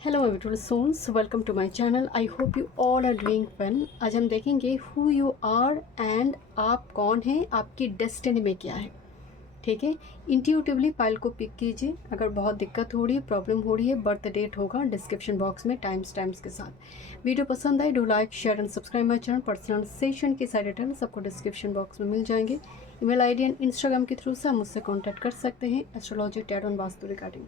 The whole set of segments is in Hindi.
Hello my beautiful souls, welcome to my channel. I hope you all are doing well. आज हम देखेंगे हु यू आर एंड आप कौन हैं, आपकी डेस्टिनी में क्या है। ठीक है, इंट्यूटिवली फाइल को पिक कीजिए। अगर बहुत दिक्कत हो रही है, प्रॉब्लम हो रही है, बर्थ डेट होगा डिस्क्रिप्शन बॉक्स में टाइम्स के साथ। वीडियो पसंद आए, do like share and subscribe my channel. Personal session के साइड डिटेल्स सबको डिस्क्रिप्शन बॉक्स में मिल जाएंगे। ईमेल आईडी एंड इंस्टाग्राम के थ्रू से आप मुझसे कॉन्टैक्ट कर सकते हैं astrology, tarot and vastu regarding.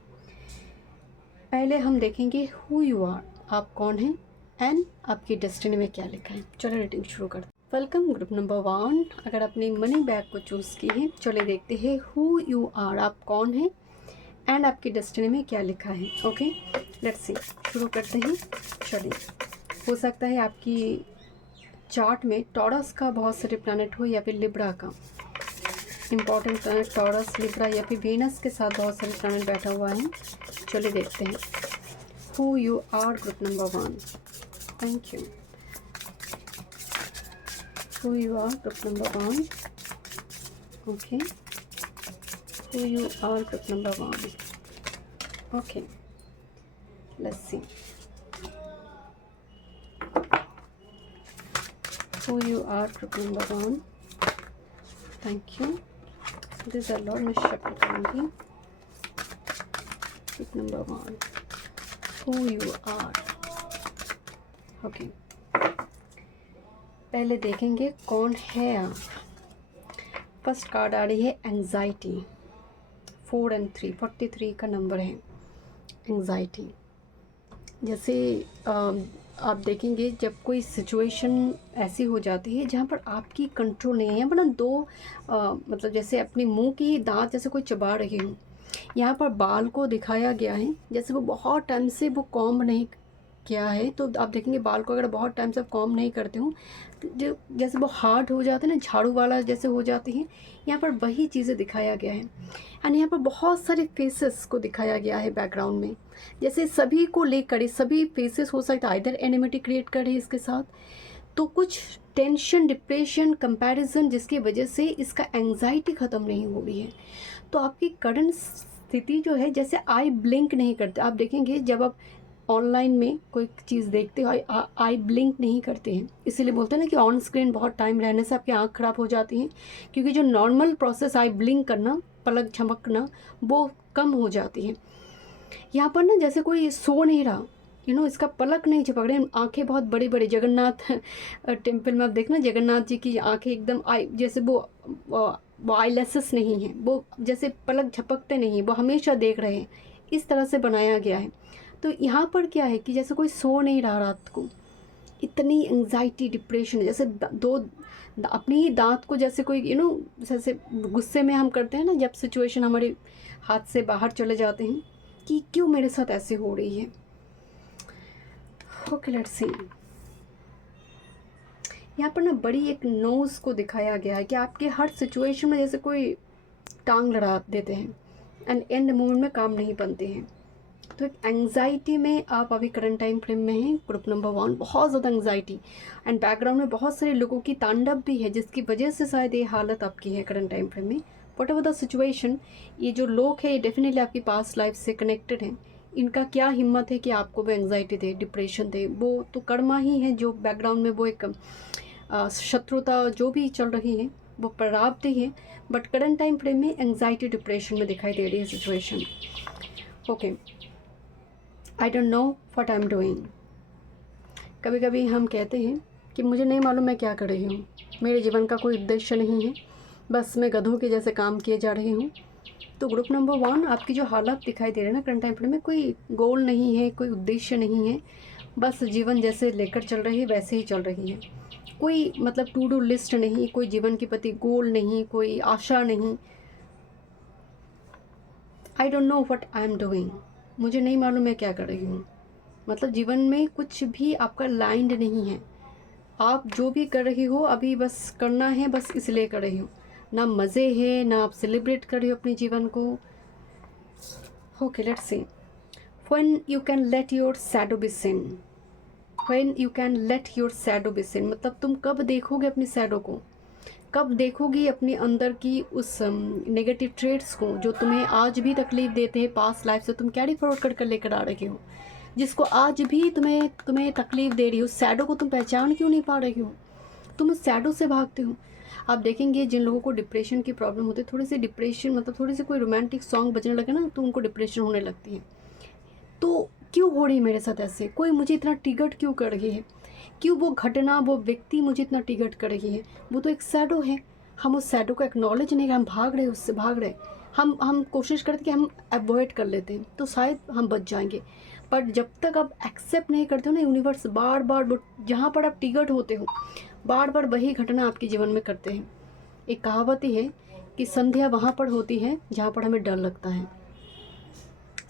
पहले हम देखेंगे हु यू आर, आप कौन हैं, एंड आपकी डेस्टिनी में क्या लिखा है। चलो रीडिंग शुरू करते हैं। Welcome group number 1। अगर अपनी मनी बैग को चूज़ किए हैं, चले देखते हैं हु यू आर, आप कौन हैं एंड आपकी डेस्टिनी में क्या लिखा है। ओके, लेट्स सी, शुरू करते हैं। चलिए, हो सकता है आपकी चार्ट में टॉरस का बहुत सारे प्लैनेट हो या फिर लिब्रा का इम्पॉर्टेंट प्लैनेट टॉरस, लिब्रा या फिर वीनस के साथ बहुत सारे प्लैनेट बैठा हुआ है। चलिए देखते हैं who you are group number 1। Thank you. Who you are group number 1। Okay, who you are group number 1। Okay, let's see who you are group number 1। Thank you. This a lot मैं शफल करूँगी। Group number 1, who you are. Okay, पहले देखेंगे कौन है आप। फर्स्ट कार्ड आ रही है एंजाइटी। 4 और 3, 43 का नंबर है एंजाइटी। जैसे आप देखेंगे जब कोई सिचुएशन ऐसी हो जाती है जहाँ पर आपकी कंट्रोल नहीं है। यहाँ पर ना दो मतलब जैसे अपनी मुंह की दांत जैसे कोई चबा रही हूँ। यहाँ पर बाल को दिखाया गया है, जैसे वो बहुत टाइम से वो कॉम्ब नहीं किया है। तो आप देखेंगे बाल को अगर बहुत टाइम से आप कॉम्ब नहीं करते हो तो जो जैसे वो हार्ड हो जाते हैं ना, झाड़ू वाला जैसे हो जाती हैं। यहाँ पर वही चीज़ें दिखाया गया है। एंड यहाँ पर बहुत सारे फेसेस को दिखाया गया है बैकग्राउंड में, जैसे सभी को लेकर सभी फेसेस हो सकता है आइदर एनिमिटी क्रिएट करे इसके साथ, तो कुछ टेंशन, डिप्रेशन, कंपैरिजन, जिसकी वजह से इसका एंजाइटी ख़त्म नहीं हो रही है। तो आपकी करंट स्थिति जो है, जैसे आई ब्लिंक नहीं करते। आप देखेंगे जब आप ऑनलाइन में कोई चीज़ देखते हो, आई ब्लिंक नहीं करते हैं। इसीलिए बोलते हैं ना कि ऑन स्क्रीन बहुत टाइम रहने से आपकी आँख ख़राब हो जाती हैं, क्योंकि जो नॉर्मल प्रोसेस आई ब्लिंक करना, पलक झपकना, वो कम हो जाती है। यहाँ पर ना जैसे कोई सो नहीं रहा, इसका पलक नहीं झपक रहे, आंखें बहुत बड़ी बड़ी। जगन्नाथ टेम्पल में आप देखना, जगन्नाथ जी की आंखें एकदम आई जैसे वो आईलेसेस नहीं है, वो जैसे पलक झपकते नहीं, वो हमेशा देख रहे हैं। इस तरह से बनाया गया है। तो यहाँ पर क्या है कि जैसे कोई सो नहीं रहा रात को, इतनी एंजाइटी, डिप्रेशन, जैसे दो अपनी ही दांत को जैसे कोई जैसे गुस्से में हम करते हैं ना, जब सिचुएशन हमारे हाथ से बाहर चले जाते हैं कि क्यों मेरे साथ ऐसे हो रही है। ओके, लेट्स सी। यहाँ पर ना बड़ी एक नोज को दिखाया गया है कि आपके हर सिचुएशन में जैसे कोई टांग लड़ा देते हैं एंड एंड मोमेंट में काम नहीं बनते हैं। तो एक एंग्जाइटी में आप अभी करंट टाइम फ्रेम में हैं, ग्रुप नंबर 1। बहुत ज़्यादा एंग्जाइटी एंड बैकग्राउंड में बहुत सारे लोगों की तांडव भी है, जिसकी वजह से शायद ये हालत आपकी है करंट टाइम फ्रेम में। वट एवर द सिचुएशन, ये जो लोग हैं ये डेफिनेटली आपकी पास्ट लाइफ से कनेक्टेड हैं। इनका क्या हिम्मत है कि आपको वो एंग्जाइटी दे, डिप्रेशन दे। वो तो कर्मा ही है जो बैकग्राउंड में वो एक शत्रुता जो भी चल रही है वो प्राप्त ही है। बट करंट टाइम फ्रेम में एंग्जाइटी, डिप्रेशन में दिखाई दे रही है situation. Okay, I don't know what I am doing. कभी कभी हम कहते हैं कि मुझे नहीं मालूम मैं क्या कर रही हूँ, मेरे जीवन का कोई उद्देश्य नहीं है, बस मैं गधों के जैसे काम किए जा रही हूँ। तो ग्रुप नंबर 1, आपकी जो हालत दिखाई दे रही है ना करंट टाइम फ्रेम में, कोई गोल नहीं है, कोई उद्देश्य नहीं है, बस जीवन जैसे लेकर चल रही है वैसे ही चल रही है। कोई मतलब टू डू लिस्ट नहीं, कोई जीवन के प्रति गोल नहीं, कोई आशा नहीं। I don't know what I am doing, मुझे नहीं मालूम मैं क्या कर रही हूँ। मतलब जीवन में कुछ भी आपका लाइंड नहीं है। आप जो भी कर रही हो अभी बस करना है, बस इसलिए कर रही हो। ना मज़े है, ना आप सेलिब्रेट कर रही हो अपने जीवन को। Okay, let's C. When you can let your shadow be seen. When you can let your shadow be seen, मतलब तुम कब देखोगे अपनी शैडो को, कब देखोगी अपने अंदर की उस नेगेटिव ट्रेड्स को जो तुम्हें आज भी तकलीफ देते हैं, पास्ट लाइफ से तुम कैरी फॉरवर्ड कर लेकर आ रहे हो। जिसको आज भी तुम्हें तकलीफ़ दे रही हो, शैडो को तुम पहचान क्यों नहीं पा रही हो? तुम उस शैडो से भागते हो। आप देखेंगे जिन लोगों को डिप्रेशन की प्रॉब्लम होती है, थोड़ी सी डिप्रेशन मतलब थोड़ी सी कोई रोमांटिक सॉन्ग बजने लगे ना तो उनको डिप्रेशन होने लगती है। तो क्यों हो रही है मेरे साथ ऐसे? कोई मुझे इतना ट्रिगर्ड क्यों कर रही है? क्यों वो घटना, वो व्यक्ति मुझे इतना ट्रिगर्ड कर रही है? वो तो एक शैडो है। हम उस शैडो को एक्नॉलेज नहीं कर, हम भाग रहे, उससे भाग रहे। हम कोशिश करते कि हम अवॉइड कर लेते हैं तो शायद हम बच जाएंगे। पर जब तक आप एक्सेप्ट नहीं करते हो ना, यूनिवर्स बार बार जहाँ पर आप ट्रिगर्ड होते हो बार बार वही घटना आपके जीवन में करते हैं। एक कहावत ही है कि संध्या वहाँ पर होती है जहाँ पर हमें डर लगता है,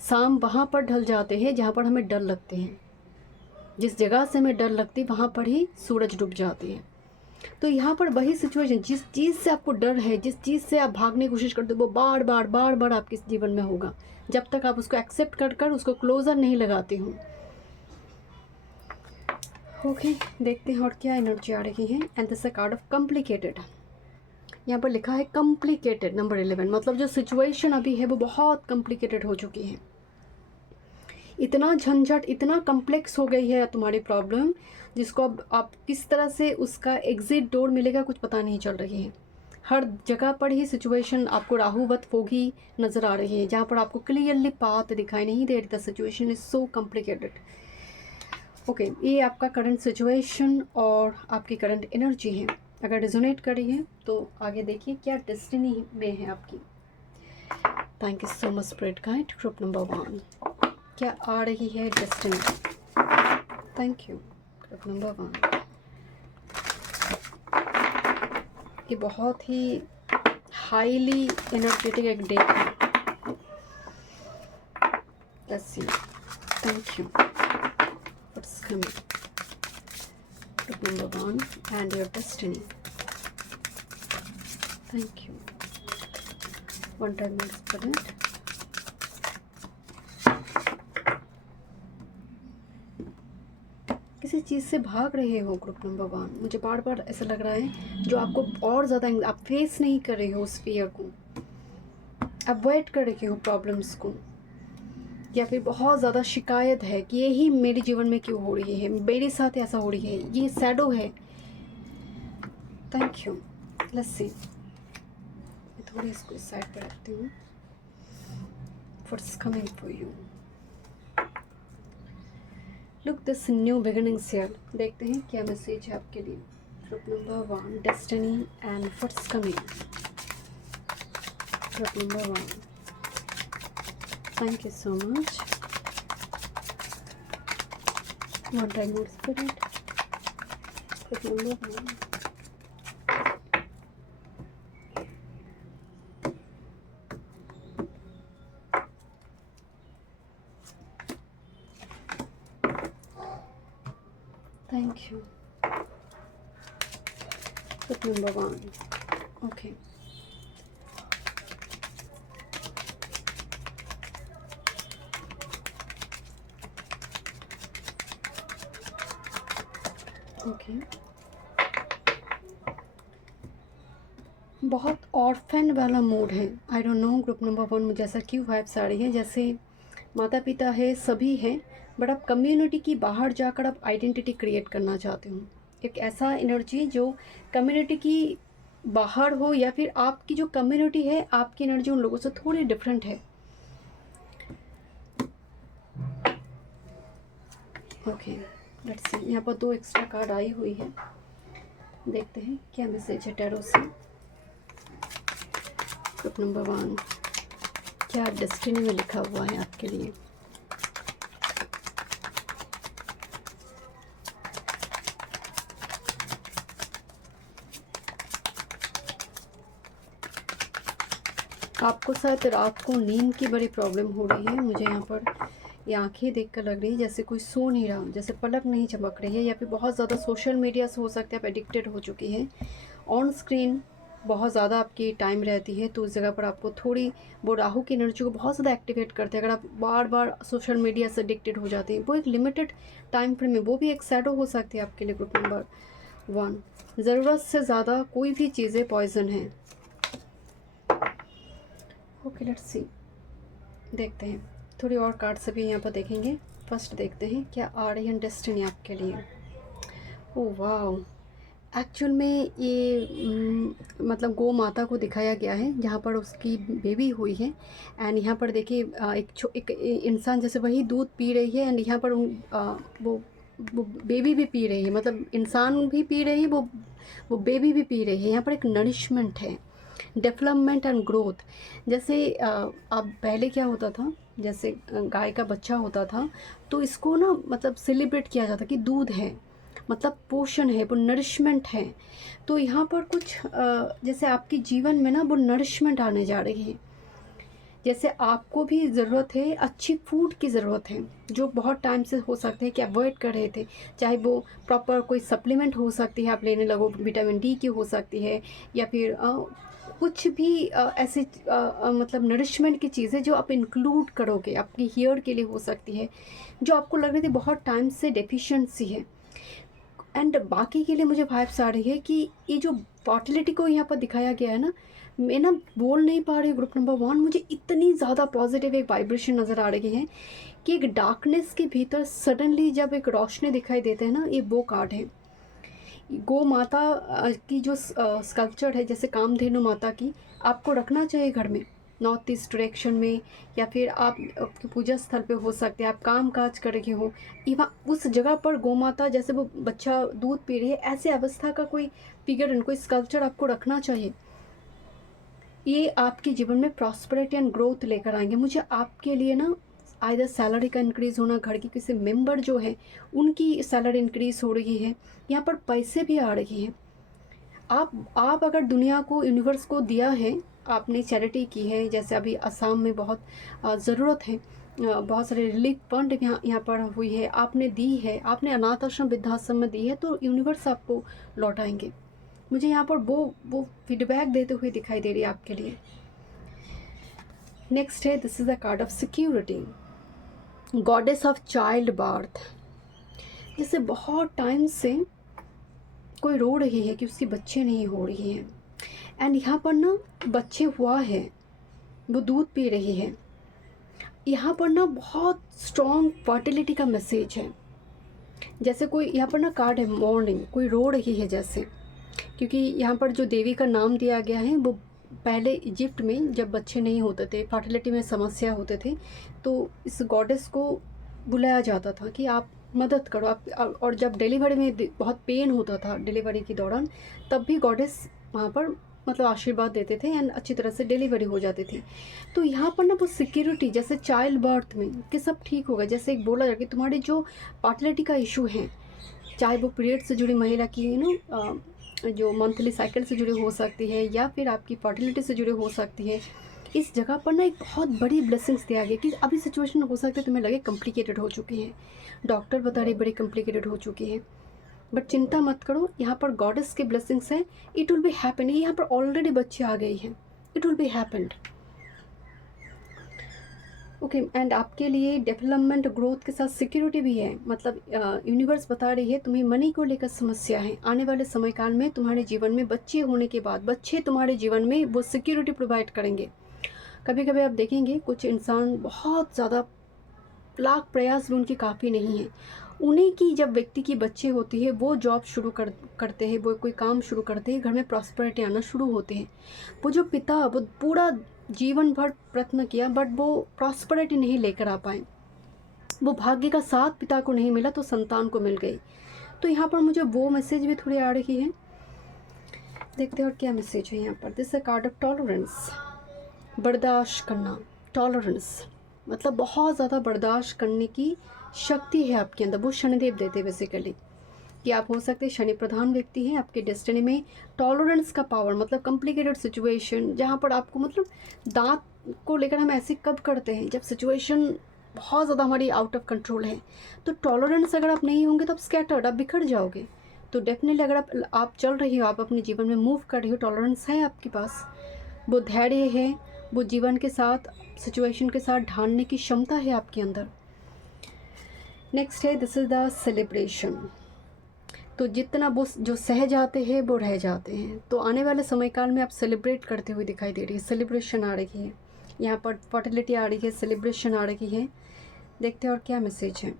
शाम वहाँ पर ढल जाते हैं जहाँ पर हमें डर लगते हैं, जिस जगह से हमें डर लगती वहाँ पर ही सूरज डूब जाती है। तो यहाँ पर वही सिचुएशन, जिस चीज़ से आपको डर है, जिस चीज़ से आप भागने की कोशिश करते हो, वो बार बार आपके जीवन में होगा जब तक आप उसको एक्सेप्ट कर उसको क्लोजर नहीं लगाते हो। ओके, देखते हैं और क्या एनर्जी आ रही है। And this a card of complicated. यहाँ पर लिखा है कॉम्प्लिकेटेड, नंबर 11, मतलब जो सिचुएशन अभी है वो बहुत कॉम्प्लिकेटेड हो चुकी है। इतना झंझट, इतना कम्प्लेक्स हो गई है तुम्हारी प्रॉब्लम, जिसको अब आप किस तरह से उसका एग्जिट डोर मिलेगा कुछ पता नहीं चल रही है। हर जगह पर ही सिचुएशन आपको राहुवत फोगी नज़र आ रही है, जहाँ पर आपको क्लियरली पाथ दिखाई नहीं दे रही। The situation is so complicated. Okay, ये आपका करंट सिचुएशन और आपकी करंट एनर्जी है। अगर रिजोनेट कर रही है तो आगे देखिए क्या डेस्टिनी में है आपकी। Thank you so much spirit guide. Group number 1, क्या आ रही है destiny? Thank you. Group number 1, ये बहुत ही हाईली एनर्जेटिक एक डे है। Let's C. Thank you. What's coming? Group number 1 and your destiny. Thank you. One time spirit. किसी चीज़ से भाग रहे हो ग्रुप नंबर 1, मुझे बार बार ऐसा लग रहा है, जो आपको और ज़्यादा आप फेस नहीं कर रहे हो उस फियर को, अवॉइड कर रहे हो प्रॉब्लम्स को, या फिर बहुत ज़्यादा शिकायत है कि यही मेरे जीवन में क्यों हो रही है, मेरे साथ ऐसा हो रही है, ये शैडो है। Thank you. Let's see. मैं थोड़ी इसको इस साइड पर रखती हूँ। What's coming for you? Look this new beginnings here. देखते हैं क्या मैसेज है आपके लिए। Group number 1, destiny and what's coming. Group number 1, thank you so much. One time more spirit. Group number 1. Thank you. Group number 1. Okay. Okay, बहुत ऑर्फन वाला मूड है। I don't know group number 1, मुझे ऐसा क्यों वाइब्स आ रही है जैसे माता पिता है, सभी हैं, बट आप कम्युनिटी की बाहर जाकर आप आइडेंटिटी क्रिएट करना चाहते हो। एक ऐसा एनर्जी जो कम्युनिटी की बाहर हो, या फिर आपकी जो कम्युनिटी है, आपकी एनर्जी उन लोगों से थोड़ी डिफरेंट है। ओके, लेट्स सी। यहाँ पर 2 एक्स्ट्रा कार्ड आई हुई है, देखते हैं क्या मैसेज है टैरो से। ग्रुप नंबर 1, क्या डेस्टिनी में लिखा हुआ है आपके लिए? आपको शायद रात को नींद की बड़ी प्रॉब्लम हो रही है। मुझे यहाँ पर ये आँखें देखकर लग रही है जैसे कोई सो नहीं रहा, जैसे पलक नहीं चमक रही है, या फिर बहुत ज़्यादा सोशल मीडिया से हो सकता है आप एडिक्टेड हो चुकी हैं। ऑन स्क्रीन बहुत ज़्यादा आपकी टाइम रहती है, तो उस जगह पर आपको थोड़ी वो राहु की एनर्जी को बहुत ज़्यादा एक्टिवेट करते हैं। अगर आप बार बार सोशल मीडिया से एडिक्टेड हो जाते हैं, वो एक लिमिटेड टाइम फ्रेम में, वो भी एक शैडो हो सकती है आपके लिए। ग्रुप नंबर 1, ज़रूरत से ज़्यादा कोई भी चीज़ें पॉइजन हैं। ओके, लेट्स सी। देखते हैं थोड़ी और कार्ड से भी यहाँ पर देखेंगे। फर्स्ट देखते हैं क्या आ रही है डेस्टिनी आपके लिए। ओह वाह, एक्चुअल में ये मतलब गौ माता को दिखाया गया है जहाँ पर उसकी बेबी हुई है। एंड यहाँ पर देखिए एक इंसान जैसे वही दूध पी रही है, एंड यहाँ पर वो बेबी भी पी रही है, मतलब इंसान भी पी रही है, वो बेबी भी पी रही है। यहाँ पर एक नरिशमेंट है, डेवलपमेंट एंड ग्रोथ। जैसे अब पहले क्या होता था, जैसे गाय का बच्चा होता था तो इसको ना मतलब सेलिब्रेट किया जाता कि दूध है, मतलब पोषण है, वो नरिशमेंट है। तो यहाँ पर कुछ जैसे आपके जीवन में ना वो नरिशमेंट आने जा रही है। जैसे आपको भी ज़रूरत है, अच्छी फूड की ज़रूरत है, जो बहुत टाइम से हो सकते हैं कि अवॉइड कर रहे थे। चाहे वो प्रॉपर कोई सप्लीमेंट हो सकती है, आप लेने लगो, विटामिन डी की हो सकती है, या फिर कुछ भी ऐसे मतलब नरिशमेंट की चीज़ें जो आप इंक्लूड करोगे, आपकी हेयर के लिए हो सकती है, जो आपको लग रही थी बहुत टाइम से डेफिशिएंसी है। एंड बाकी के लिए मुझे वाइब्स आ रही है कि ये जो फर्टिलिटी को यहाँ पर दिखाया गया है ना, मैं ना बोल नहीं पा रही हूँ। ग्रुप नंबर 1, मुझे इतनी ज़्यादा पॉजिटिव एक वाइब्रेशन नज़र आ रही है कि एक डार्कनेस के भीतर सडनली जब एक रोशनी दिखाई देते हैं ना, ये वो कार्ड है। गौ माता की जो स्कल्पचर है, जैसे कामधेनु माता की, आपको रखना चाहिए घर में, नॉर्थ ईस्ट डायरेक्शन में, या फिर आप आपके पूजा स्थल पे हो सकते हैं, आप काम काज कर रहे हो, इवन उस जगह पर गौ माता जैसे वो बच्चा दूध पी रही है, ऐसे अवस्था का कोई फिगर, कोई स्कल्पचर आपको रखना चाहिए। ये आपके जीवन में प्रॉस्पेरिटी एंड ग्रोथ लेकर आएंगे। मुझे आपके लिए ना आइदर सैलरी का इंक्रीज़ होना, घर के किसी मेंबर जो है उनकी सैलरी इंक्रीज़ हो रही है, यहाँ पर पैसे भी आ रही हैं। आप अगर दुनिया को, यूनिवर्स को दिया है, आपने चैरिटी की है, जैसे अभी असम में बहुत ज़रूरत है, बहुत सारे रिलीफ फंड यहाँ पर हुई है, आपने दी है, आपने अनाथ आश्रम वृद्धाश्रम में दी है, तो यूनिवर्स आपको लौटाएंगे। मुझे यहाँ पर वो फीडबैक देते हुए दिखाई दे रही है आपके लिए। नेक्स्ट है, this is the card of security, goddess of child birth. जैसे बहुत टाइम से कोई रो रही है कि उसके बच्चे नहीं हो रही हैं, एंड यहाँ पर ना बच्चे हुआ है, वो दूध पी रही है। यहाँ पर ना बहुत स्ट्रॉन्ग फर्टिलिटी का मैसेज है। जैसे कोई यहाँ पर ना कार्ड है मॉर्निंग, कोई रो रही है जैसे, क्योंकि यहाँ पर जो देवी का नाम दिया गया है वो पहले इजिप्ट में जब बच्चे नहीं होते थे, फर्टिलिटी में समस्या होते थे, तो इस गॉडेस को बुलाया जाता था कि आप मदद करो आप। और जब डिलीवरी में बहुत पेन होता था डिलीवरी के दौरान, तब भी गॉडेस वहाँ पर मतलब आशीर्वाद देते थे, एंड अच्छी तरह से डिलीवरी हो जाती थी। तो यहाँ पर ना वो सिक्योरिटी, जैसे चाइल्ड बर्थ में कि सब ठीक होगा, जैसे एक बोला जाए कि तुम्हारी जो फर्टिलिटी का इशू है, चाहे वो पीरियड से जुड़ी महिला की जो मंथली साइकिल से जुड़ी हो सकती है, या फिर आपकी फर्टिलिटी से जुड़ी हो सकती है, इस जगह पर ना एक बहुत बड़ी ब्लेसिंग्स दिया गया कि अभी सिचुएशन हो सकता है तुम्हें लगे कॉम्प्लिकेटेड हो चुकी है, डॉक्टर बता रहे बड़ी कॉम्प्लिकेटेड हो चुकी है, बट चिंता मत करो, यहाँ पर गॉडेस की ब्लेसिंग्स है, इट विल बी हैपन। यहाँ पर ऑलरेडी बच्चे आ गई हैं, it will be happened. Okay, and आपके लिए डेवलपमेंट ग्रोथ के साथ सिक्योरिटी भी है। मतलब यूनिवर्स बता रही है तुम्हें मनी को लेकर समस्या है, आने वाले समय काल में तुम्हारे जीवन में बच्चे होने के बाद, बच्चे तुम्हारे जीवन में वो सिक्योरिटी प्रोवाइड करेंगे। कभी कभी आप देखेंगे कुछ इंसान बहुत ज़्यादा लाख प्रयास भी उनकी काफ़ी नहीं है, उन्हीं की जब व्यक्ति की बच्चे होती है, वो जॉब शुरू करते हैं, वो कोई काम शुरू करते हैं, घर में प्रॉस्पेरिटी आना शुरू होते हैं। वो जो पिता, वो पूरा जीवन भर प्रयत्न किया, बट वो प्रॉस्पेरिटी नहीं लेकर आ पाए, वो भाग्य का साथ पिता को नहीं मिला तो संतान को मिल गई। तो यहाँ पर मुझे वो मैसेज भी थोड़ी आ रही है, देखते हैं और क्या मैसेज है यहाँ पर। This a card of tolerance, बर्दाश्त करना, टॉलरेंस मतलब बहुत ज़्यादा बर्दाश्त करने की शक्ति है आपके अंदर, वो शनिदेव देते हैं बेसिकली, कि आप हो सकते हैं शनि प्रधान व्यक्ति हैं आपके डेस्टिनी में। टॉलरेंस का पावर मतलब कॉम्प्लिकेटेड सिचुएशन, जहाँ पर आपको मतलब दांत को लेकर हम ऐसे कब करते हैं जब सिचुएशन बहुत ज़्यादा हमारी आउट ऑफ कंट्रोल है। तो टॉलरेंस अगर आप नहीं होंगे तो आप स्कैटर्ड, आप बिखर जाओगे। तो डेफिनेटली अगर आप चल रही हो, आप अपने जीवन में मूव कर रही हो, टॉलरेंस है आपके पास, वो धैर्य है, वो जीवन के साथ, सिचुएशन के साथ ढालने की क्षमता है आपके अंदर। नेक्स्ट है, दिस इज़ द सेलिब्रेशन। तो जितना वो जो सह जाते हैं वो रह जाते हैं, तो आने वाले समय काल में आप सेलिब्रेट करते हुए दिखाई दे रही है, सेलिब्रेशन आ रही है। यहाँ पर फर्टिलिटी आ रही है, सेलिब्रेशन आ रही है, देखते हैं और क्या मैसेज है।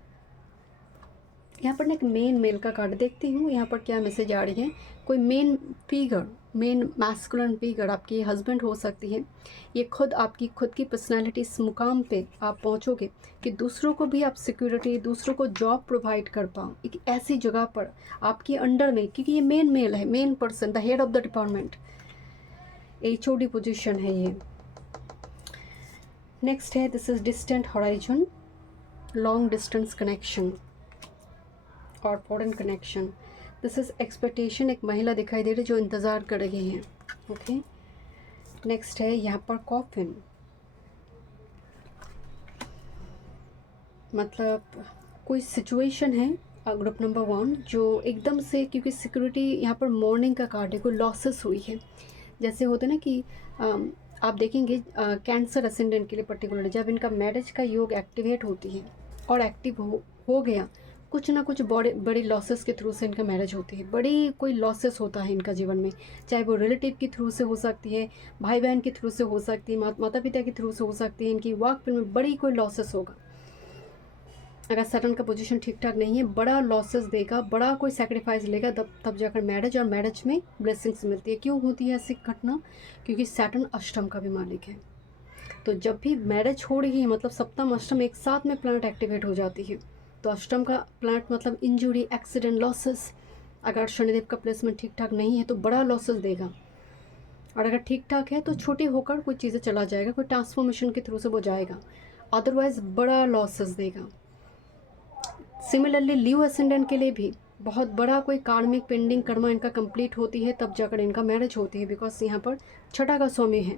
यहाँ पर ना एक मेन मेल का कार्ड देखती हूँ, यहाँ पर क्या मैसेज आ रही है। कोई main figure, main masculine figure आपकी हस्बैंड हो सकती है। ये खुद आपकी खुद की पर्सनालिटी इस मुकाम पे आप पहुँचोगे कि दूसरों को भी आप सिक्योरिटी, दूसरों को जॉब प्रोवाइड कर पाओ एक ऐसी जगह पर आपके अंडर में, क्योंकि ये मेन मेल है, main person, the head of the department, HOD position है ये। नेक्स्ट है this is distant horizon, long distance connection और foreign connection. This is expectation, एक महिला दिखाई दे रही है जो इंतज़ार कर रही है। ओके, नेक्स्ट है यहाँ पर कॉफिन, मतलब कोई सिचुएशन है ग्रुप नंबर 1 जो एकदम से, क्योंकि सिक्योरिटी यहाँ पर मॉर्निंग का कार्ड है, कोई लॉसेस हुई है। जैसे होता है ना कि आप देखेंगे कैंसर असेंडेंट के लिए पर्टिकुलर जब इनका मैरिज का योग एक्टिवेट होती है और एक्टिव हो गया, कुछ ना कुछ बड़ी लॉसेस के थ्रू से इनका मैरिज होती है। बड़ी कोई लॉसेस होता है इनका जीवन में, चाहे वो रिलेटिव के थ्रू से हो सकती है, भाई बहन के थ्रू से हो सकती है, माता पिता के थ्रू से हो सकती है, इनकी वर्क फील्ड में बड़ी कोई लॉसेस होगा। अगर सैटर्न का पोजीशन ठीक ठाक नहीं है, बड़ा लॉसेस देगा, बड़ा कोई सेक्रीफाइस लेगा, तब जाकर मैरिज, और मैरिज में ब्लेसिंग्स मिलती है। क्यों होती है ऐसी घटना? क्योंकि सैटर्न अष्टम का भी मालिक है। तो जब भी मैरिज हो रही है, मतलब सप्तम अष्टम एक साथ में प्लानट एक्टिवेट हो जाती है, तो अष्टम का प्लानट मतलब इंजुरी, एक्सीडेंट, लॉसेस। अगर शनिदेव का प्लेसमेंट ठीक ठाक नहीं है तो बड़ा लॉसेस देगा, और अगर ठीक ठाक है तो छोटे होकर कोई चीज़ें चला जाएगा, कोई ट्रांसफॉर्मेशन के थ्रू से वो जाएगा, अदरवाइज बड़ा लॉसेस देगा। सिमिलरली लीव असेंडेंट के लिए भी बहुत बड़ा कोई कार्मिक पेंडिंग कर्मा इनका कंप्लीट होती है, तब जाकर इनका मैरिज होती है, बिकॉज यहाँ पर छठा का स्वामी है।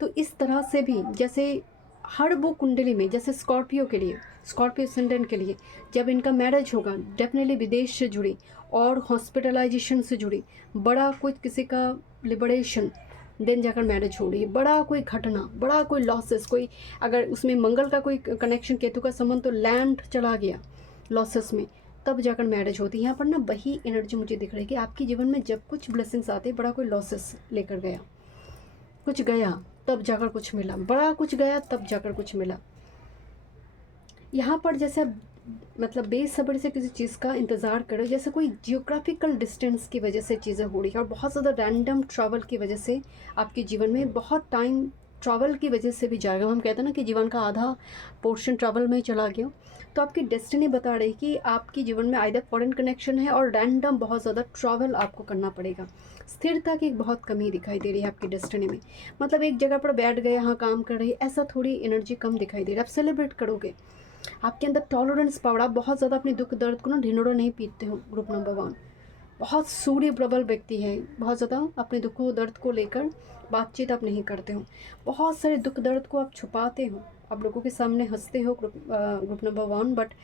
तो इस तरह से भी जैसे हर वो कुंडली में, जैसे स्कॉर्पियो के लिए, स्कॉर्पियो असेंडेंट के लिए जब इनका मैरिज होगा, डेफिनेटली विदेश से जुड़ी और हॉस्पिटलाइजेशन से जुड़ी बड़ा कोई किसी का लिबरेशन, देन जाकर मैरिज हो रही है, बड़ा कोई घटना, बड़ा कोई लॉसेस, कोई अगर उसमें मंगल का कोई कनेक्शन, केतु का संबंध, तो लैंड चला गया लॉसेस में, तब जाकर मैरिज होती है। यहाँ पर ना वही एनर्जी मुझे दिख रही है कि आपके जीवन में जब कुछ ब्लेसिंग्स आते हैं, बड़ा कोई लॉसेस लेकर गया, कुछ गया तब जाकर कुछ मिला, बड़ा कुछ गया तब जाकर कुछ मिला। यहाँ पर जैसे मतलब बेसब्री से किसी चीज़ का इंतज़ार करो, जैसे कोई जियोग्राफिकल डिस्टेंस की वजह से चीज़ें हो रही है, और बहुत ज़्यादा रैंडम ट्रैवल की वजह से आपके जीवन में बहुत टाइम ट्रैवल की वजह से भी जाएगा। हम कहते हैं ना कि जीवन का आधा पोर्शन ट्रैवल में ही चला गया, तो आपकी डेस्टिनी बता रही कि आपके जीवन में आइदर फॉरेन कनेक्शन है और रैंडम बहुत ज़्यादा ट्रैवल आपको करना पड़ेगा। स्थिरता की एक बहुत कमी दिखाई दे रही है आपकी डेस्टिनी में, मतलब एक जगह पर बैठ गए, यहाँ काम कर रही है, ऐसा थोड़ी एनर्जी कम दिखाई दे रही है। आप सेलिब्रेट करोगे, आपके अंदर टॉलरेंस पावर, आप बहुत ज़्यादा अपने दुख दर्द को ना ढिंढोरा नहीं पीटते हो। ग्रुप नंबर 1 बहुत सूर्य प्रबल व्यक्ति है, बहुत ज़्यादा अपने दुखों दर्द को लेकर बातचीत आप नहीं करते हो, बहुत सारे दुख दर्द को आप छुपाते हो, आप लोगों के सामने हंसते हो group number 1, but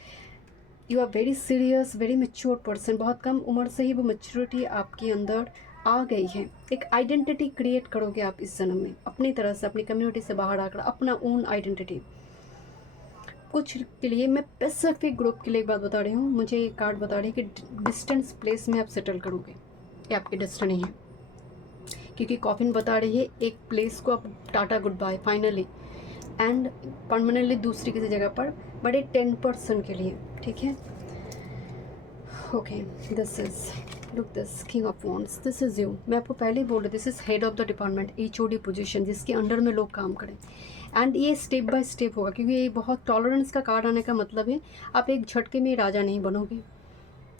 you are very serious, very mature person. बहुत कम उम्र से ही वो मैच्योरिटी आपके अंदर आ गई है। एक आइडेंटिटी क्रिएट करोगे आप इस जन्म में, अपनी तरह से, अपनी कम्युनिटी से बाहर आकर अपना ओन आइडेंटिटी। कुछ के लिए मैं स्पेसिफिक ग्रुप के लिए एक बात बता रही हूँ, मुझे एक कार्ड बता रही है कि डिस्टेंस प्लेस में आप सेटल करोगे, ये आपकी डेस्टिनी है। क्योंकि कॉफिन बता रही है एक प्लेस को आप tata good bye finally and permanently दूसरी किसी जगह पर, बड़े 10% के लिए, ठीक है। Okay, this is look this king of wands, this is you. मैं आपको पहले ही बोल रही, this is head of the department, HOD position, जिसके अंडर में लोग काम करें, एंड ये स्टेप बाय स्टेप होगा, क्योंकि ये बहुत टॉलरेंस का कार्ड आने का मतलब है आप एक झटके में राजा नहीं बनोगे,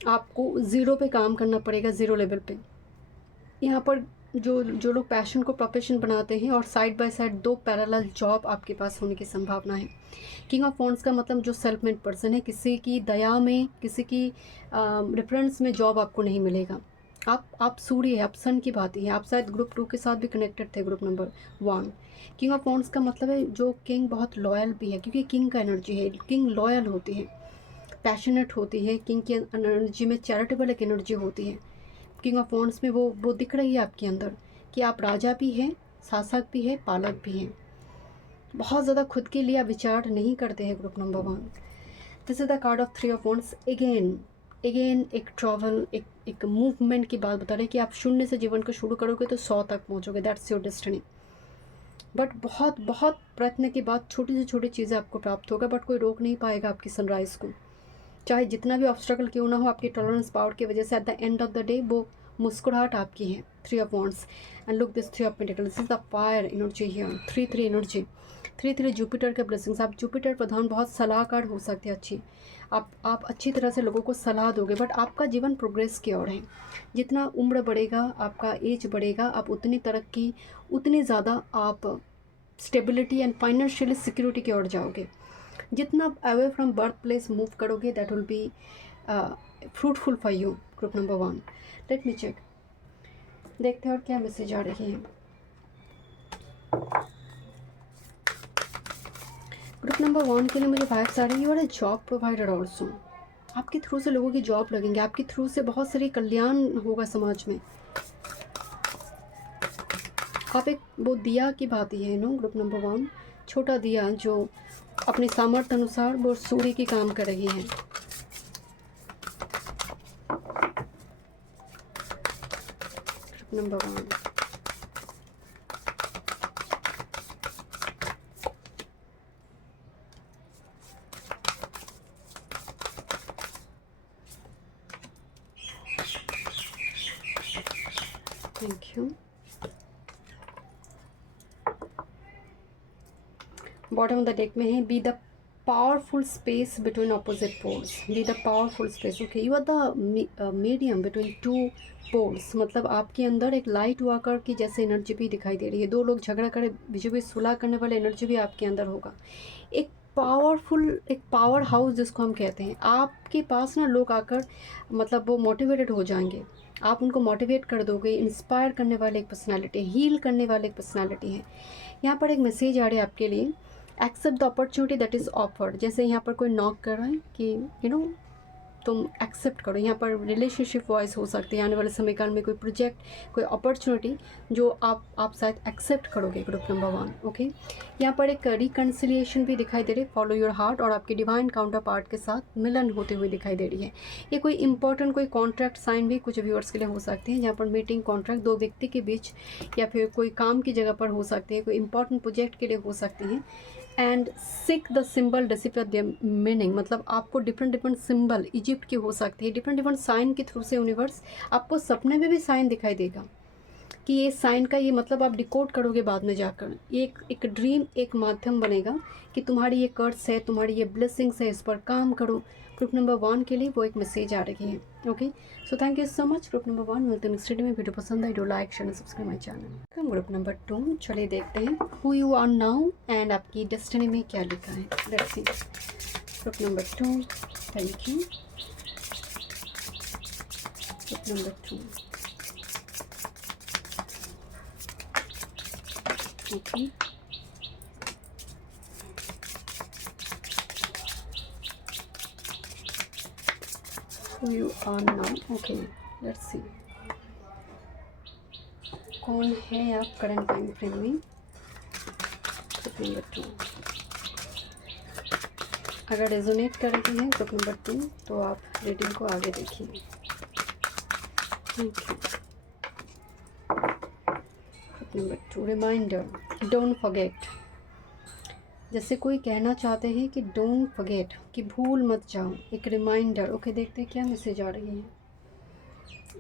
आपको ज़ीरो पे काम करना पड़ेगा, ज़ीरो लेवल पे। यहाँ पर जो लोग पैशन को प्रोफेशन बनाते हैं और side by side 2 parallel job आपके पास होने की संभावना है। किंग ऑफ वॉन्ड्स का मतलब जो सेल्फ मेड पर्सन है, किसी की दया में, किसी की रेफरेंस में जॉब आपको नहीं मिलेगा। आप सूर्य है, आप सन की बात है। आप शायद ग्रुप 2 के साथ भी कनेक्टेड थे, group number 1। King of wands का मतलब है जो किंग बहुत लॉयल भी है, क्योंकि किंग का एनर्जी है, किंग लॉयल होती है, पैशनेट होती है, किंग की एनर्जी में चैरिटेबल एक एनर्जी होती है। किंग ऑफ वॉन्ड्स में वो दिख रही है आपके अंदर कि आप राजा भी हैं, शासक भी हैं, पालक भी हैं। बहुत ज़्यादा खुद के लिए आप विचार नहीं करते हैं group number 1। This is the card of 3 of wands. Again एक ट्रैवल, एक मूवमेंट की बात बता रहे हैं कि आप शून्य से जीवन को शुरू करोगे तो 100 तक पहुंचोगे, दैट्स योर डेस्टिनी। बट बहुत बहुत प्रयत्न के बाद छोटी से छोटी चीज़ें आपको प्राप्त होगा, बट कोई रोक नहीं पाएगा आपकी सनराइज़ को। चाहे जितना भी ऑब्स्टेकल क्यों ना हो, आपकी टॉलरेंस पावर की वजह से eight the end of the day वो मुस्कुराहट आपकी है। 3 of wands and look this 3 of pentacles, this is the fire energy here. 3 energy, 3 Jupiter के ब्लेसिंग्स। आप जुपिटर प्रधान बहुत सलाहकार हो सकते हैं, अच्छी आप अच्छी तरह से लोगों को सलाह दोगे, बट आपका जीवन प्रोग्रेस की ओर है। जितना उम्र बढ़ेगा, आपका एज बढ़ेगा, आप उतनी तरक्की, उतनी ज़्यादा आप स्टेबिलिटी एंड फाइनेंशियली सिक्योरिटी की ओर जाओगे। जितना आप away from birth place move करोगे, that will be fruitful for you. Group number 1, let me check, देखते हैं और क्या मैसेज आ रही है। ग्रुप नंबर 1 के लिए मुझे वाइब्स आ रही है, you are a job provider also. आपके थ्रू से लोगों की जॉब लगेंगे, आपके थ्रू से बहुत सारी कल्याण होगा समाज में। आप एक वो दिया की भांति है, नो ग्रुप नंबर 1, छोटा दिया जो अपने सामर्थ्य अनुसार वो सूर्य की काम कर रही है। Group number 1, thank you. Bottom of the deck में है, be the powerful space between opposite poles, be the powerful space. Okay, you are the medium between 2 poles, मतलब आपके अंदर एक लाइट वर्कर की जैसे एनर्जी भी दिखाई दे रही है। 2 लोग झगड़ा करे, बीचों बीच सुलह करने वाले एनर्जी भी आपके अंदर होगा। एक पावरफुल, एक पावर हाउस जिसको हम कहते हैं, आपके पास ना लोग आकर मतलब वो मोटिवेटेड हो जाएंगे, आप उनको मोटिवेट कर दोगे। इंस्पायर करने वाले एक पर्सनालिटी, हील करने वाले एक पर्सनालिटी है। यहाँ पर एक मैसेज आ रहा है आपके लिए, accept the opportunity that is offered. जैसे यहाँ पर कोई नॉक कर रहा है कि यू नो तुम एक्सेप्ट करो। यहाँ पर रिलेशनशिप वॉइस हो सकती है, आने वाले समय काल में कोई प्रोजेक्ट, कोई अपॉर्चुनिटी जो आप शायद एक्सेप्ट करोगे। Group number 1, okay. यहाँ पर एक रिकन्सिलिएशन भी दिखाई दे रही है, फॉलो योर हार्ट, और आपके डिवाइन काउंटर पार्ट के साथ मिलन होते हुए दिखाई दे रही है। ये कोई इंपॉर्टेंट कोई कॉन्ट्रैक्ट साइन भी कुछ व्यूअर्स के लिए हो सकते हैं, जहाँ पर मीटिंग कॉन्ट्रैक्ट 2 व्यक्ति के बीच या फिर कोई काम की जगह पर हो सकती है, कोई इंपॉर्टेंट प्रोजेक्ट के लिए हो सकती हैं। And sick the symbol discipline the meaning, मतलब आपको डिफरेंट सिंबल इजिप्ट की हो सकती है, डिफरेंट साइन के थ्रू से यूनिवर्स आपको सपने में भी साइन दिखाई देगा कि ये साइन का ये मतलब आप डिकोड करोगे बाद में जाकर। ये एक ड्रीम, एक माध्यम बनेगा कि तुम्हारी ये कर्स है, तुम्हारी ये ब्लेसिंग्स है, इस पर काम करो। ग्रुप नंबर 1 के लिए वो एक मैसेज आ रही है। Okay, so thank you so much group number 1। मिलते हैं नेक्स्ट वीडियो में। वीडियो पसंद आई, do like share subscribe my channel. Group number 2, चलिए देखते हैं who you are now and आपकी डेस्टिनी में क्या लिखा है। Let's see. Group number 2, thank you. Group number 2, okay. Who you are now? Okay, let's see. कौन है आप करंट टाइम फ्रेम में? ग्रुप नंबर 2, अगर रेजोनेट कर रही हैं ग्रुप नंबर 2 तो आप रीडिंग को आगे देखिए। Thank you. Group number 2, reminder, don't forget. जैसे कोई कहना चाहते हैं कि डोंट फॉरगेट, कि भूल मत जाओ, एक रिमाइंडर। ओके, देखते हैं क्या मैसेज आ रही है।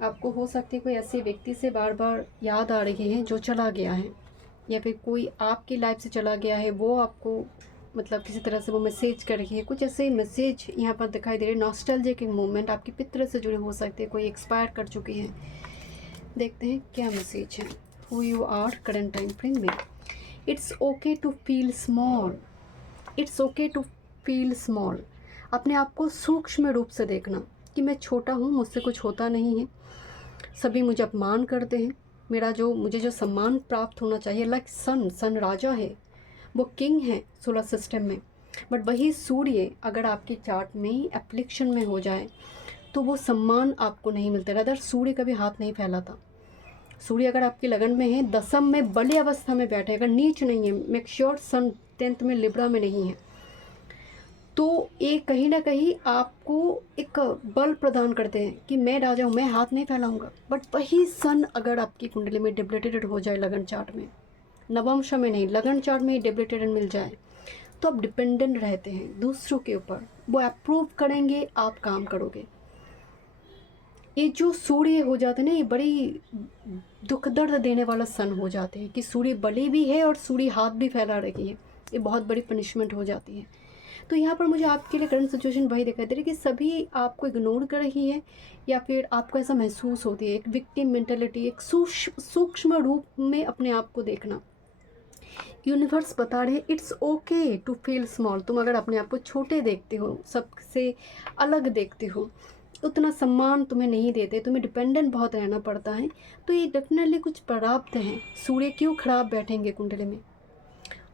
आपको हो सकती है कोई ऐसे व्यक्ति से बार बार याद आ रही है जो चला गया है, या फिर कोई आपकी लाइफ से चला गया है, वो आपको मतलब किसी तरह से वो मैसेज कर रही है। कुछ ऐसे मैसेज यहाँ पर दिखाई दे रहे हैं। नॉस्टैल्जिक मूवमेंट, आपके पितर से जुड़े हो सकते हैं, कोई एक्सपायर कर चुकी है। देखते हैं क्या मैसेज है। Who you are current time frame में। It's okay to feel small, it's okay to feel small. अपने आप को सूक्ष्म रूप से देखना कि मैं छोटा हूँ, मुझसे कुछ होता नहीं है, सभी मुझे अपमान करते हैं, मुझे जो सम्मान प्राप्त होना चाहिए। लाइक सन राजा है, वो किंग है सोलर सिस्टम में, बट वही सूर्य अगर आपके चार्ट में एप्लिक्शन में हो जाए तो वो सम्मान आपको नहीं मिलता। रादर सूर्य कभी हाथ नहीं फैलाता। सूर्य अगर आपकी लगन में है, दसम में बलि अवस्था में बैठे, अगर नीच नहीं है, मेक श्योर सन 10th में लिब्रा में नहीं है, तो ये कहीं ना कहीं आपको एक बल प्रदान करते हैं कि मैं राजा हूँ, मैं हाथ नहीं फैलाऊंगा। बट वही सन अगर आपकी कुंडली में डिप्लेटेड हो जाए लगन चार्ट में, नवंश में नहीं, लगन चार्ट में ही डेबिलिटेड मिल जाए तो आप डिपेंडेंट रहते हैं दूसरों के ऊपर, वो अप्रूव करेंगे आप काम करोगे। ये जो सूर्य हो जाते हैं ना, ये बड़ी दुख दर्द देने वाला सन हो जाते हैं कि सूर्य बली भी है और सूर्य हाथ भी फैला रही है, ये बहुत बड़ी पनिशमेंट हो जाती है। तो यहाँ पर मुझे आपके लिए करंट सिचुएशन वही दिखाई दे रही है कि सभी आपको इग्नोर कर रही है या फिर आपको ऐसा महसूस होती है, एक विक्टिम मेंटेलिटी, एक सूक्ष्म रूप में अपने आप को देखना। यूनिवर्स बता रहे हैं it's okay to feel small. तुम अगर अपने आप को छोटे देखते हो, सबसे अलग देखते हो, उतना सम्मान तुम्हें नहीं देते, तुम्हें डिपेंडेंट बहुत रहना पड़ता है, तो ये डेफिनेटली कुछ प्रारब्ध हैं। सूर्य क्यों खराब बैठेंगे कुंडली में?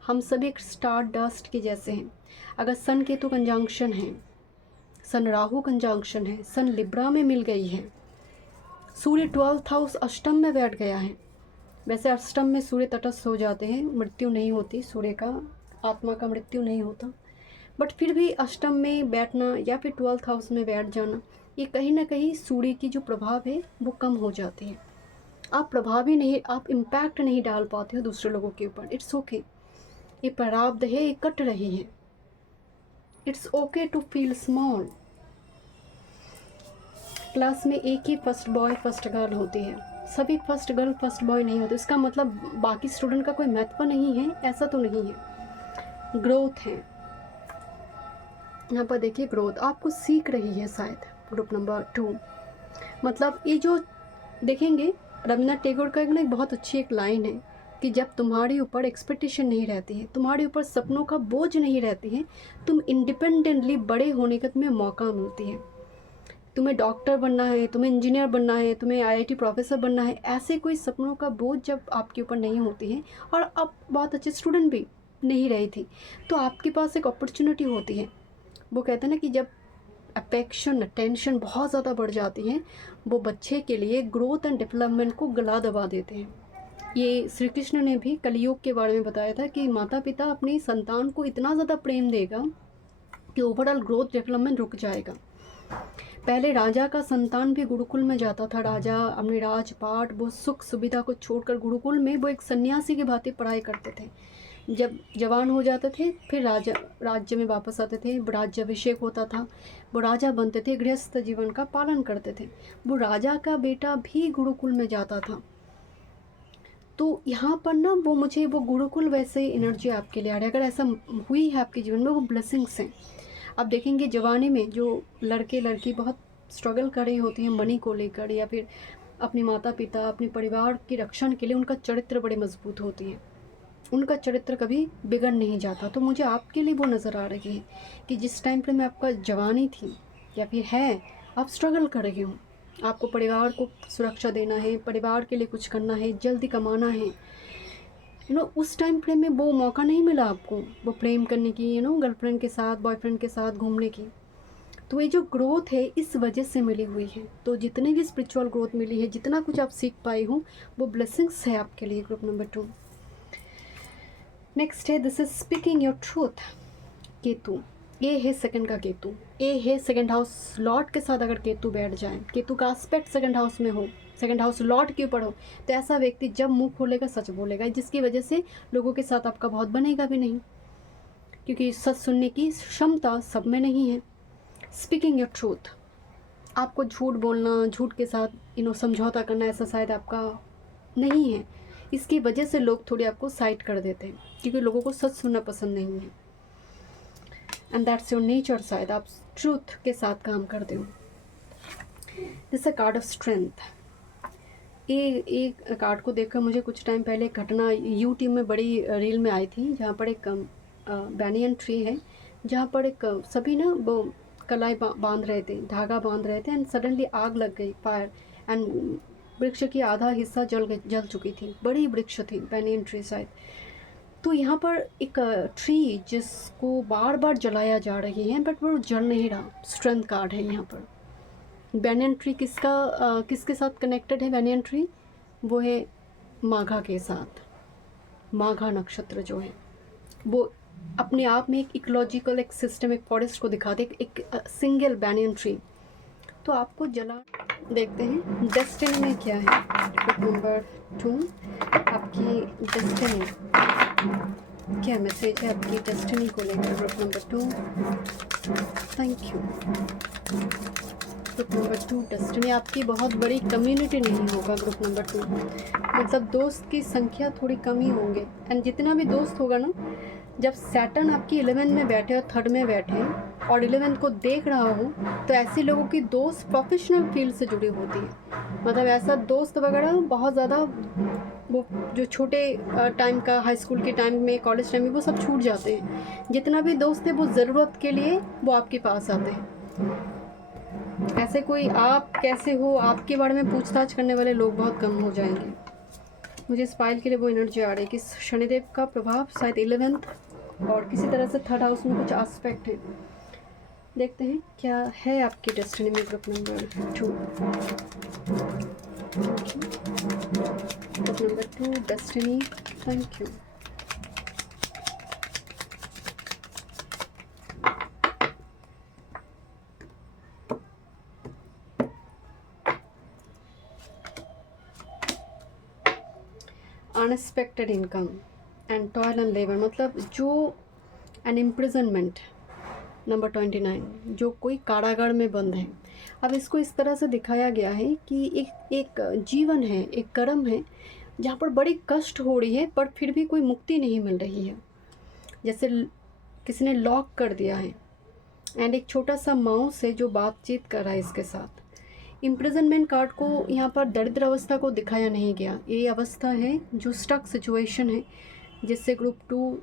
हम सभी एक स्टार डस्ट के जैसे हैं। अगर सन केतु कंजंक्शन है, सन राहु कंजंक्शन है, सन लिब्रा में मिल गई है, सूर्य 12th हाउस अष्टम में बैठ गया है। वैसे अष्टम में सूर्य तटस्थ हो जाते हैं, मृत्यु नहीं होती, सूर्य का, आत्मा का मृत्यु नहीं होता, बट फिर भी अष्टम में बैठना या फिर 12th हाउस में बैठ जाना, ये कहीं ना कहीं सूर्य की जो प्रभाव है वो कम हो जाती है। आप प्रभावी नहीं, आप इम्पैक्ट नहीं डाल पाते हो दूसरे लोगों के ऊपर। इट्स ओके, ये प्रारब्ध है, ये कट रही है। It's okay to feel small. Class में एक ही फर्स्ट बॉय फर्स्ट गर्ल होती है, सभी फर्स्ट गर्ल फर्स्ट बॉय नहीं होते। इसका मतलब बाकी स्टूडेंट का कोई महत्व नहीं है, ऐसा तो नहीं है। ग्रोथ है यहाँ पर, देखिए ग्रोथ आपको सीख रही है शायद, ग्रुप नंबर 2। मतलब ये जो देखेंगे, रविन्द्रनाथ टैगोर का एक ना बहुत अच्छी एक लाइन है कि जब तुम्हारे ऊपर एक्सपेक्टेशन नहीं रहती है, तुम्हारे ऊपर सपनों का बोझ नहीं रहती है, तुम इंडिपेंडेंटली बड़े होने का तुम्हें मौका मिलती है। तुम्हें डॉक्टर बनना है, तुम्हें इंजीनियर बनना है, तुम्हें आईआईटी प्रोफेसर बनना है, ऐसे कोई सपनों का बोझ जब आपके ऊपर नहीं होती है, और अब बहुत अच्छे स्टूडेंट भी नहीं रही थी, तो आपके पास एक अपॉर्चुनिटी होती है। वो कहते हैं ना कि जब अपेक्शन टेंशन बहुत ज़्यादा बढ़ जाती है, वो बच्चे के लिए ग्रोथ एंड डेवलपमेंट को गला दबा देते हैं। ये श्री कृष्ण ने भी कलयुग के बारे में बताया था कि माता पिता अपनी संतान को इतना ज़्यादा प्रेम देगा कि ओवरऑल ग्रोथ डेवलपमेंट रुक जाएगा। पहले राजा का संतान भी गुरुकुल में जाता था। राजा अपने राजपाट, वो सुख सुविधा को छोड़कर गुरुकुल में वो एक सन्यासी की भांति पढ़ाई करते थे। जब जवान हो जाते थे फिर राज्य में वापस आते थे, राज्याभिषेक होता था, वो राजा बनते थे, गृहस्थ जीवन का पालन करते थे। वो राजा का बेटा भी गुरुकुल में जाता था। तो यहाँ पर ना वो गुरुकुल वैसे एनर्जी आपके लिए आ रही है। अगर ऐसा हुई है आपके जीवन में, वो ब्लेसिंग्स हैं। आप देखेंगे जवानी में जो लड़के लड़की बहुत स्ट्रगल कर रही होती हैं मनी को लेकर, या फिर अपने माता पिता अपने परिवार की रक्षण के लिए, उनका चरित्र बड़े मजबूत होती है, उनका चरित्र कभी बिगड़ नहीं जाता। तो मुझे आपके लिए वो नज़र आ रही है कि जिस टाइम पर मैं आपका जवानी थी या फिर है, आप स्ट्रगल कर रहे हो, आपको परिवार को सुरक्षा देना है, परिवार के लिए कुछ करना है, जल्दी कमाना है, उस टाइम फ्रेम में वो मौका नहीं मिला आपको वो प्रेम करने की, गर्लफ्रेंड के साथ, बॉयफ्रेंड के साथ घूमने की। तो ये जो ग्रोथ है इस वजह से मिली हुई है। तो जितने भी स्पिरिचुअल ग्रोथ मिली है, जितना कुछ आप सीख पाए हो, वो ब्लेसिंग्स है आपके लिए, ग्रुप नंबर 2। नेक्स्ट है this is speaking your truth. Ketu, ये है सेकंड का केतु, ये है सेकंड हाउस लॉर्ड के साथ अगर केतु बैठ जाए, केतु का एस्पेक्ट सेकंड हाउस में हो, सेकंड हाउस लॉर्ड के ऊपर हो, तो ऐसा व्यक्ति जब मुंह खोलेगा सच बोलेगा, जिसकी वजह से लोगों के साथ आपका बहुत बनेगा भी नहीं, क्योंकि सच सुनने की क्षमता सब में नहीं है। स्पीकिंग योर ट्रूथ, आपको झूठ बोलना, झूठ के साथ समझौता करना, ऐसा शायद आपका नहीं है। इसकी वजह से लोग थोड़ी आपको साइड कर देते हैं, क्योंकि लोगों को सच सुनना पसंद नहीं है, एंड दैट्स योर नेचर। शायद आप ट्रूथ के साथ काम करते हो। This a card of strength. ये कार्ड को देखकर मुझे कुछ टाइम पहले एक घटना यूट्यूब में बड़ी रील में आई थी, जहाँ पर एक बैनियन ट्री है, जहाँ पर एक सभी ना वो कलाई बांध रहे थे, धागा बांध रहे थे, एंड सडनली आग लग गई, फायर, एंड वृक्ष की आधा हिस्सा जल चुकी थी। बड़ी वृक्ष थी, बैनियन ट्री शायद। तो यहाँ पर एक ट्री जिसको बार बार जलाया जा रही है, बट वो जल नहीं रहा। स्ट्रेंथ कार्ड है यहाँ पर। बैनियन ट्री किसके साथ कनेक्टेड है? बैनियन ट्री वो है माघा के साथ। माघा नक्षत्र जो है वो अपने आप में एक इकोलॉजिकल एक सिस्टम, एक फॉरेस्ट को दिखाते, एक सिंगल बैनियन ट्री तो आपको जला देखते हैं डेस्टिनी में क्या है। ग्रुप नंबर 2 आपकी डेस्टिनी क्या मैसेज है आपकी डेस्टिनी को लेकर। Group number 2 thank you. Group number 2 destiny आपकी बहुत बड़ी कम्युनिटी नहीं होगा। ग्रुप नंबर 2 मतलब दोस्त की संख्या थोड़ी कम ही होंगे। एंड जितना भी दोस्त होगा ना, जब सैटर्न आपकी 11 में बैठे और 3rd में बैठे और 11 को देख रहा हो, तो ऐसे लोगों की दोस्त प्रोफेशनल फील्ड से जुड़ी होती है। मतलब ऐसा दोस्त वगैरह बहुत ज़्यादा वो जो छोटे टाइम का हाई स्कूल के टाइम में, कॉलेज टाइम में, वो सब छूट जाते हैं। जितना भी दोस्त है वो ज़रूरत के लिए वो आपके पास आते हैं। ऐसे कोई आप कैसे हो आपके बारे में पूछताछ करने वाले लोग बहुत कम हो जाएंगे। मुझे इस फाइल के लिए वो एनर्जी आ रही है कि शनिदेव का प्रभाव शायद 11th और किसी तरह से 3rd हाउस में कुछ एस्पेक्ट है। देखते हैं क्या है आपकी डेस्टिनी में। Group number 2 group number 2 destiny thank you. Unexpected income and toil and labour, मतलब जो एन इम्प्रिजनमेंट नंबर 29, जो कोई कारागार में बंद है। अब इसको इस तरह से दिखाया गया है कि एक जीवन है, एक कर्म है जहाँ पर बड़ी कष्ट हो रही है पर फिर भी कोई मुक्ति नहीं मिल रही है। जैसे किसी ने लॉक कर दिया है एंड एक छोटा सा माउस है जो बातचीत कर रहा है इसके साथ। इम्प्रिजनमेंट कार्ड को यहाँ पर दरिद्र अवस्था को दिखाया नहीं गया। ये अवस्था है जो स्टक सिचुएशन है, जिससे ग्रुप 2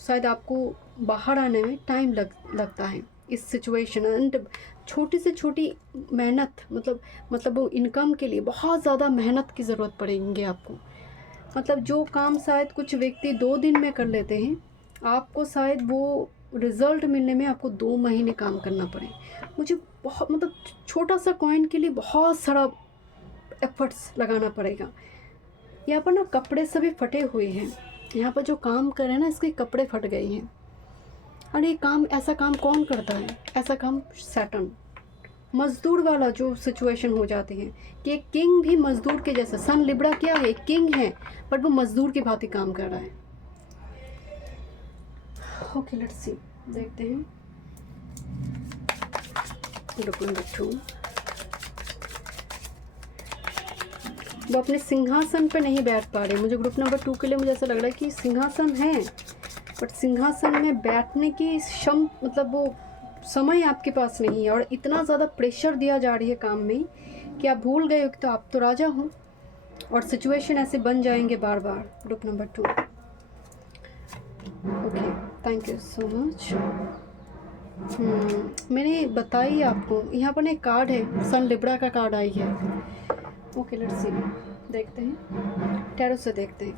शायद आपको बाहर आने में टाइम लगता है इस सिचुएशन। एंड छोटी से छोटी मेहनत, मतलब वो इनकम के लिए बहुत ज़्यादा मेहनत की ज़रूरत पड़ेगी आपको। मतलब जो काम शायद कुछ व्यक्ति 2 दिन में कर लेते हैं, आपको शायद वो रिज़ल्ट मिलने में आपको 2 महीने काम करना पड़े। मुझे बहुत मतलब छोटा सा कॉइन के लिए बहुत सारा एफर्ट्स लगाना पड़ेगा। यहाँ पर ना कपड़े सभी फटे हुए हैं। यहाँ पर जो काम कर रहे हैं ना, इसके कपड़े फट गए हैं। और ये काम, ऐसा काम कौन करता है? ऐसा काम सैटर्न, मजदूर वाला जो सिचुएशन हो जाती है कि एक किंग भी मजदूर के जैसा। सन लिब्रा क्या है? किंग है बट वो मजदूर की भांति काम कर रहा है। ओके लेट्स सी, देखते हैं ग्रुप नंबर 2। वो अपने सिंहासन पे नहीं बैठ पा रहे। मुझे ग्रुप नंबर 2 के लिए मुझे ऐसा लग रहा है कि सिंहासन है बट सिंहासन में बैठने की मतलब वो समय आपके पास नहीं है। और इतना ज़्यादा प्रेशर दिया जा रही है काम में कि आप भूल गए हो कि तो आप तो राजा हो। और सिचुएशन ऐसे बन जाएंगे बार बार। Group number 2 okay thank you so much. मैंने बताई आपको, यहाँ पर एक कार्ड है, सन लिब्रा का कार्ड आई है। ओके लेट्स सी, देखते हैं टैरो से, देखते हैं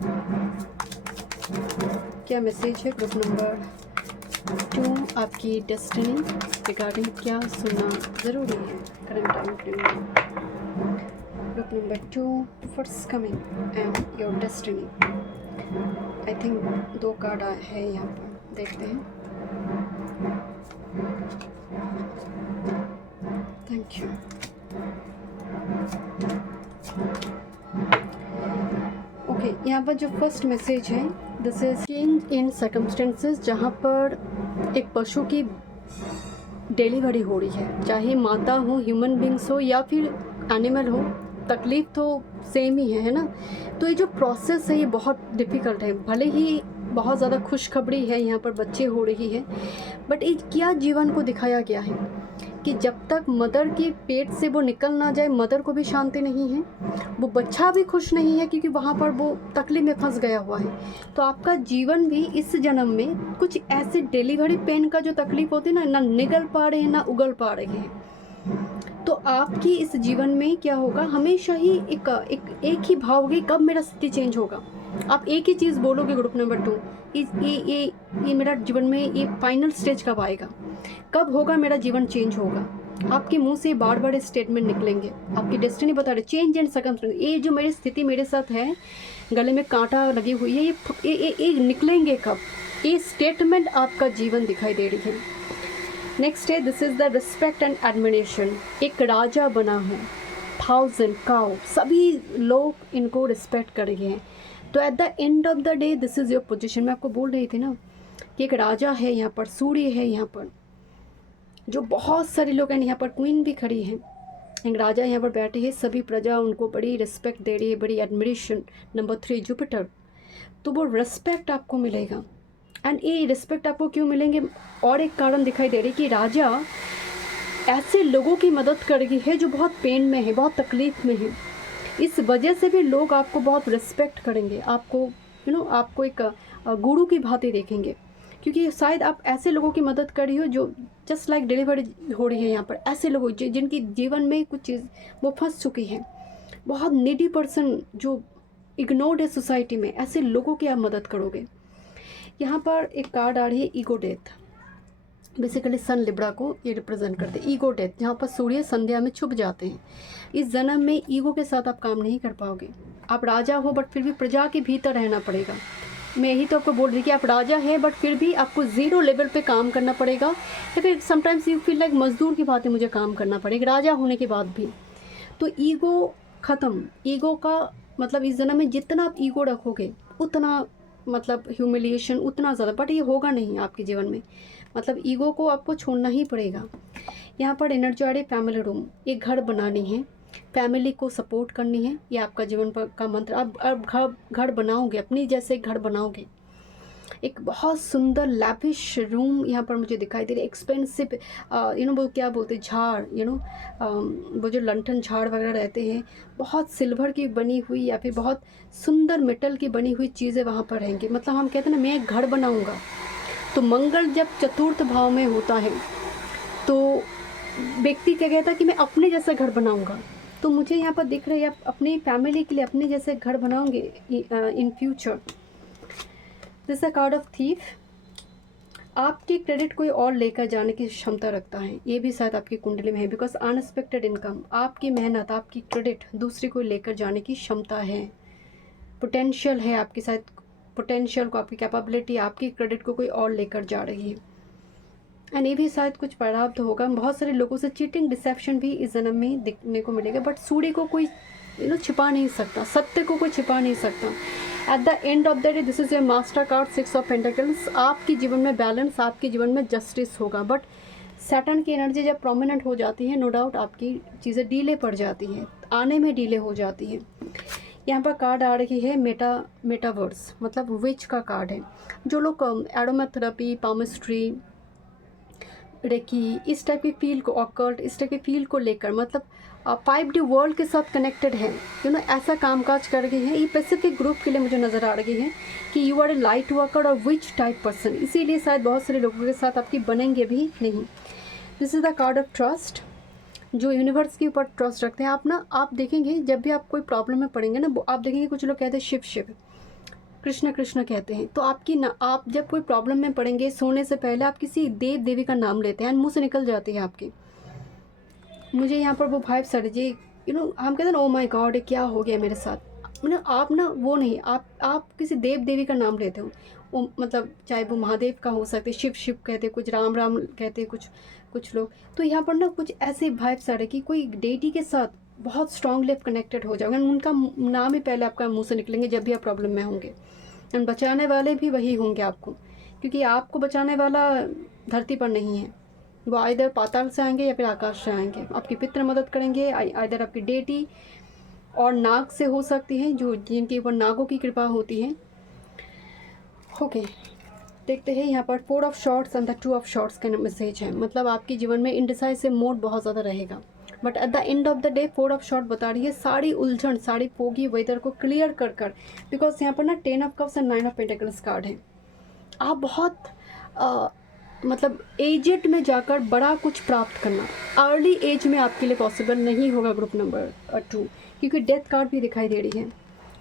क्या मैसेज है ग्रुप नंबर 2 आपकी डेस्टिनी रिगार्डिंग क्या सुनना ज़रूरी है current time frame. Group number 2 what's coming and your destiny. I think 2 card है यहाँ पर, देखते हैं। Thank you. ओके यहाँ पर जो फर्स्ट मैसेज है, this is change in circumstances, जहाँ पर एक पशु की डिलीवरी हो रही है, चाहे माता हो, ह्यूमन बींग्स हो या फिर एनिमल हो, तकलीफ तो सेम ही है ना। तो ये जो प्रोसेस है ये बहुत डिफ़िकल्ट है। भले ही बहुत ज़्यादा खुशखबरी है, यहाँ पर बच्चे हो रही है, बट ये क्या जीवन को दिखाया गया है कि जब तक मदर के पेट से वो निकल ना जाए, मदर को भी शांति नहीं है, वो बच्चा भी खुश नहीं है क्योंकि वहाँ पर वो तकलीफ में फंस गया हुआ है। तो आपका जीवन भी इस जन्म में कुछ ऐसे डिलीवरी पेन का जो तकलीफ होती है ना, ना निगल पा रहे हैं ना उगल पा रहे हैं। तो आपकी इस जीवन में क्या होगा, हमेशा ही एक ही भाव होगी, कब मेरा स्थिति चेंज होगा। आप एक ही चीज़ बोलोगे ग्रुप नंबर 2, ये मेरा जीवन में ये फाइनल स्टेज कब आएगा, कब होगा मेरा जीवन चेंज होगा। आपके मुंह से बार बार स्टेटमेंट निकलेंगे। आपकी डेस्टिनी बता रही चेंज एंड सर्कमस्टेंस। ये जो मेरी स्थिति मेरे साथ है, गले में कांटा लगी हुई है, ये निकलेंगे कब, ये स्टेटमेंट आपका जीवन दिखाई दे रही है। नेक्स्ट है this is the respect and admiration. एक राजा बना है, 1000 काउ, सभी लोग इनको रिस्पेक्ट करेंगे हैं। तो eight the end of the day this is your position. मैं आपको बोल रही थी ना कि एक राजा है यहाँ पर, सूर्य है यहाँ पर, जो बहुत सारे लोग हैं, यहाँ पर क्वीन भी खड़ी है, एक राजा यहाँ पर बैठे हैं, सभी प्रजा उनको बड़ी रिस्पेक्ट दे रही है, बड़ी एडमिरेशन। नंबर 3 जुपिटर, तो वो रिस्पेक्ट आपको मिलेगा। एंड ये रिस्पेक्ट आपको क्यों मिलेंगे, और एक कारण दिखाई दे रही है कि राजा ऐसे लोगों की मदद कर रही है जो बहुत पेन में है, बहुत तकलीफ़ में है। इस वजह से भी लोग आपको बहुत रिस्पेक्ट करेंगे, आपको आपको एक गुरु की भांति देखेंगे, क्योंकि शायद आप ऐसे लोगों की मदद कर रही हो जो जस्ट लाइक डिलीवरी हो रही है यहाँ पर। ऐसे लोग जिनकी जीवन में कुछ चीज़ वो फंस चुकी है, बहुत नीडी पर्सन जो इग्नोर्ड है सोसाइटी में, ऐसे लोगों की आप मदद करोगे। यहाँ पर एक कार्ड आ रही है ईगो डेथ। बेसिकली सन लिब्रा को ये रिप्रेजेंट करते हैं, ईगो डेथ, जहाँ पर सूर्य संध्या में छुप जाते हैं। इस जन्म में ईगो के साथ आप काम नहीं कर पाओगे। आप राजा हो बट फिर भी प्रजा के भीतर रहना पड़ेगा। मैं यही तो आपको बोल रही कि आप राजा हैं बट फिर भी आपको ज़ीरो लेवल पे काम करना पड़ेगा, या फिर समटाइम्स यू फील लाइक मजदूर की बात है, मुझे काम करना पड़ेगा राजा होने के बाद भी। तो ईगो ख़त्म। ईगो का मतलब इस जन्म में जितना आप ईगो रखोगे उतना मतलब ह्यूमिलिएशन उतना ज़्यादा, बट ये होगा नहीं आपके जीवन में। मतलब ईगो को आपको छोड़ना ही पड़ेगा। यहाँ पर एनर्जी आ रही फैमिली रूम, एक घर बनानी है, फैमिली को सपोर्ट करनी है, ये आपका जीवन पर का मंत्र। अब घर बनाओगे, अपनी जैसे घर बनाओगे। एक बहुत सुंदर लैविश रूम यहाँ पर मुझे दिखाई दे रही है, एक्सपेंसिव वो क्या बोलते हैं, झाड़, वो जो लंठन झाड़ वगैरह रहते हैं, बहुत सिल्वर की बनी हुई या फिर बहुत सुंदर मेटल की बनी हुई चीज़ें वहाँ पर रहेंगी। मतलब हम कहते हैं ना, मैं एक घर बनाऊँगा। तो मंगल जब चतुर्थ भाव में होता है तो व्यक्ति क्या कहता है कि मैं अपने जैसा घर बनाऊँगा। तो मुझे यहाँ पर दिख रही है आप अपनी फैमिली के लिए अपने जैसे घर बनाओगे in future. This a card of thief. आपकी क्रेडिट कोई और लेकर जाने की क्षमता रखता है, ये भी शायद आपकी कुंडली में है, बिकॉज अनएक्सपेक्टेड इनकम, आपकी मेहनत, आपकी क्रेडिट दूसरे को लेकर जाने की क्षमता है, पोटेंशियल है आपकी, शायद पोटेंशियल को, आपकी कैपेबिलिटी, आपकी क्रेडिट को कोई और लेकर जा रही है। एंड ये भी शायद कुछ प्रारब्ध होगा। बहुत सारे लोगों से चीटिंग डिसेप्शन भी इस जन्म में दिखने को मिलेगा, बट सूर्य को कोई छिपा नहीं सकता, सत्य को कोई छिपा नहीं सकता। Eight the end of the day this is your master card 6 of pentacles. आपके जीवन में बैलेंस, आपके जीवन में जस्टिस होगा, बट सैटर्न की एनर्जी जब प्रोमिनेंट हो जाती है, नो डाउट आपकी चीज़ें डीले पड़ जाती हैं, आने में डीले हो जाती हैं। यहाँ पर कार्ड आ रही है मेटावर्स, मतलब विच का कार्ड है। जो लोग एरोमेथेरेपी, पामिस्ट्री, रेकी, इस टाइप के फील्ड को, ऑकल्ट, इस टाइप के फील्ड को लेकर, मतलब 5D वर्ल्ड के साथ कनेक्टेड है, ऐसा कामकाज कर रही है, ये स्पेसिफिक ग्रुप के लिए मुझे नज़र आ रही है कि you are a light worker और विच टाइप पर्सन। इसीलिए शायद बहुत सारे लोगों के साथ आपकी बनेंगे भी नहीं। This is the card of trust. जो यूनिवर्स के ऊपर ट्रस्ट रखते हैं आप देखेंगे जब भी आप कोई प्रॉब्लम में पड़ेंगे ना, आप देखेंगे कुछ लोग कहते हैं शिव शिव, कृष्ण कृष्ण कहते हैं। तो आप जब कोई प्रॉब्लम में पड़ेंगे, सोने से पहले आप किसी देव देवी का नाम लेते हैं, मुंह से निकल जाती है आपके। मुझे यहाँ पर वो भाई सर जी हम कहते हैं ना, ओ माय गॉड क्या हो गया मेरे साथ, आप वो नहीं, आप किसी देव देवी का नाम लेते हो, वो मतलब चाहे वो महादेव का हो सकते, शिव शिव कहते, कुछ राम राम कहते, कुछ लोग। तो यहाँ पर कुछ ऐसे वाइब्स आ रहे कि कोई डेटी के साथ बहुत स्ट्रांगली आप कनेक्टेड हो जाओगे, उनका नाम ही पहले आपका मुंह से निकलेंगे जब भी आप प्रॉब्लम में होंगे। एंड बचाने वाले भी वही होंगे आपको, क्योंकि आपको बचाने वाला धरती पर नहीं है, वो आइदर पाताल से आएंगे या फिर आकाश से आएंगे। आपकी पितृ मदद करेंगे, आइदर आपकी डेटी और नाग से हो सकती हैं, जिनके ऊपर नागों की कृपा होती है। ओके, देखते हैं यहाँ पर 4 of shorts and the 2 of shorts का मैसेज है। मतलब आपके जीवन में इंडिसाइसिव मोड बहुत ज़्यादा रहेगा, but at the end of the day 4 of short बता रही है सारी उलझन, सारी फोगी वेदर को क्लियर कर बिकॉज यहाँ पर 10 of cups and 9 of pentacles card है। आप बहुत मतलब एजेड में जाकर बड़ा कुछ प्राप्त करना अर्ली एज में आपके लिए पॉसिबल नहीं होगा, ग्रुप नंबर 2, क्योंकि डेथ कार्ड भी दिखाई दे रही है।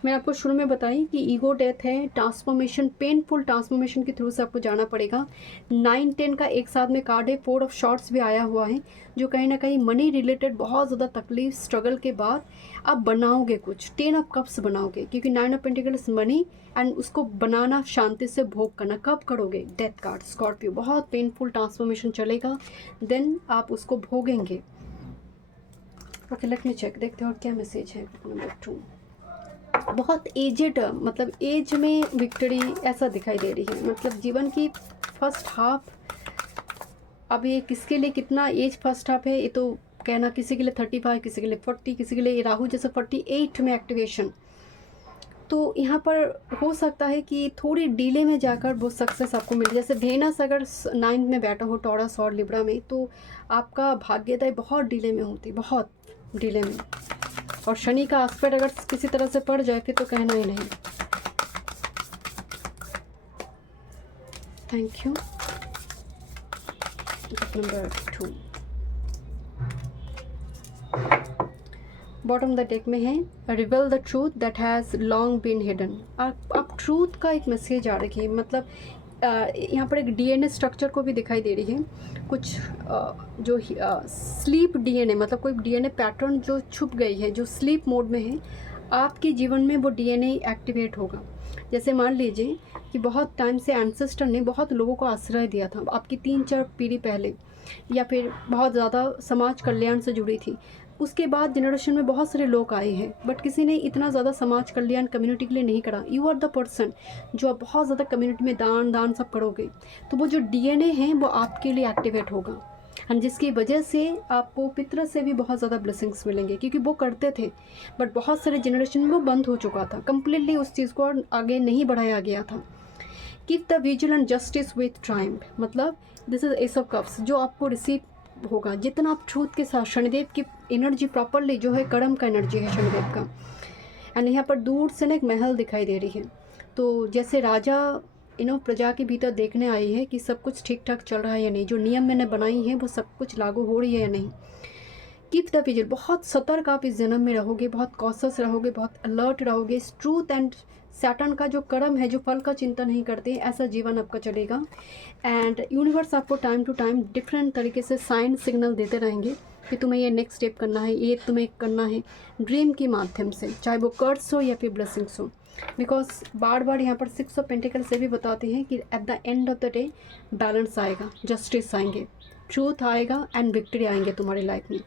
मैं आपको शुरू में बताई कि ईगो डेथ है, ट्रांसफॉर्मेशन, पेनफुल ट्रांसफॉर्मेशन के थ्रू से आपको जाना पड़ेगा। 9-10 का एक साथ में कार्ड है, 4 ऑफ शॉर्ट्स भी आया हुआ है, जो कहीं ना कहीं मनी रिलेटेड बहुत ज़्यादा तकलीफ स्ट्रगल के बाद आप बनाओगे कुछ। 10 ऑफ कप्स बनाओगे, क्योंकि 9 ऑफ पेंटिकल्स मनी एंड उसको बनाना, शांति से भोग करना। कब करोगे? डेथ कार्ड, स्कॉर्पियो, बहुत पेनफुल ट्रांसफॉर्मेशन चलेगा, देन आप उसको भोगेंगे। ओके, लेट मी चेक, देखते हैं और क्या मैसेज है नंबर 2। बहुत एजेड, मतलब एज में विक्ट्री ऐसा दिखाई दे रही है, मतलब जीवन की फर्स्ट हाफ। अब ये किसके लिए कितना एज फर्स्ट हाफ है ये तो कहना, किसी के लिए 35, किसी के लिए 40, किसी के लिए राहु जैसे 48 में एक्टिवेशन। तो यहाँ पर हो सकता है कि थोड़ी डिले में जाकर वो सक्सेस आपको मिले। जैसे वेनस अगर 9 में बैठा हो टॉरस और लिब्रा में, तो आपका भाग्योदय बहुत डिले में होती, बहुत डिले में। और शनि का एस्पेक्ट अगर किसी तरह से पड़ जाए फिर तो कहना ही नहीं। Thank you. Number 2 bottom the deck में है, reveal the truth that has long been hidden. आप ट्रूथ का एक मैसेज आ रही है, मतलब यहाँ पर एक डीएनए स्ट्रक्चर को भी दिखाई दे रही है, कुछ जो स्लीप डीएनए, मतलब कोई डीएनए पैटर्न जो छुप गई है, जो स्लीप मोड में है, आपके जीवन में वो डीएनए एक्टिवेट होगा। जैसे मान लीजिए कि बहुत टाइम से एंसेस्टर ने बहुत लोगों को आश्रय दिया था, आपकी 3-4 पीढ़ी पहले, या फिर बहुत ज़्यादा समाज कल्याण से जुड़ी थी। उसके बाद जनरेशन में बहुत सारे लोग आए हैं, बट किसी ने इतना ज़्यादा समाज कल्याण कम्युनिटी के लिए नहीं करा। यू आर द पर्सन जो आप बहुत ज़्यादा कम्युनिटी में दान सब करोगे, तो वो जो डीएनए है वो आपके लिए एक्टिवेट होगा, एंड जिसकी वजह से आपको पितृ से भी बहुत ज़्यादा ब्लेसिंग्स मिलेंगे, क्योंकि वो करते थे बट बहुत सारे जनरेशन में वो बंद हो चुका था, कम्प्लीटली उस चीज़ को आगे नहीं बढ़ाया गया था। Keep the vigil and justice with triumph, मतलब this is ace of cups, जो आपको रिसीव होगा जितना आप ट्रूथ के साथ। शनिदेव की एनर्जी प्रॉपरली जो है कर्म का एनर्जी है शनिदेव का। एंड यहाँ पर दूर से ना एक महल दिखाई दे रही है, तो जैसे राजा प्रजा के भीतर देखने आई है कि सब कुछ ठीक ठाक चल रहा है या नहीं, जो नियम मैंने बनाई है वो सब कुछ लागू हो रही है या नहीं। कीप द विजिल, बहुत सतर्क आप इस जन्म में रहोगे, बहुत कॉशस रहोगे, बहुत अलर्ट रहोगे। ट्रूथ एंड सैटर्न का जो कर्म है, जो फल का चिंता नहीं करते, ऐसा जीवन आपका चलेगा। एंड यूनिवर्स आपको टाइम टू टाइम डिफरेंट तरीके से साइन सिग्नल देते रहेंगे कि तुम्हें ये नेक्स्ट स्टेप करना है, ये तुम्हें करना है, ड्रीम के माध्यम से, चाहे वो कर्स हो या फिर ब्लेसिंग्स हो। बिकॉज बार बार यहाँ पर 6 ऑफ पेंटिकल से भी बताते हैं कि at the end of the day balance आएगा, जस्टिस आएंगे, ट्रूथ आएगा एंड विक्ट्री आएंगे तुम्हारी लाइफ में।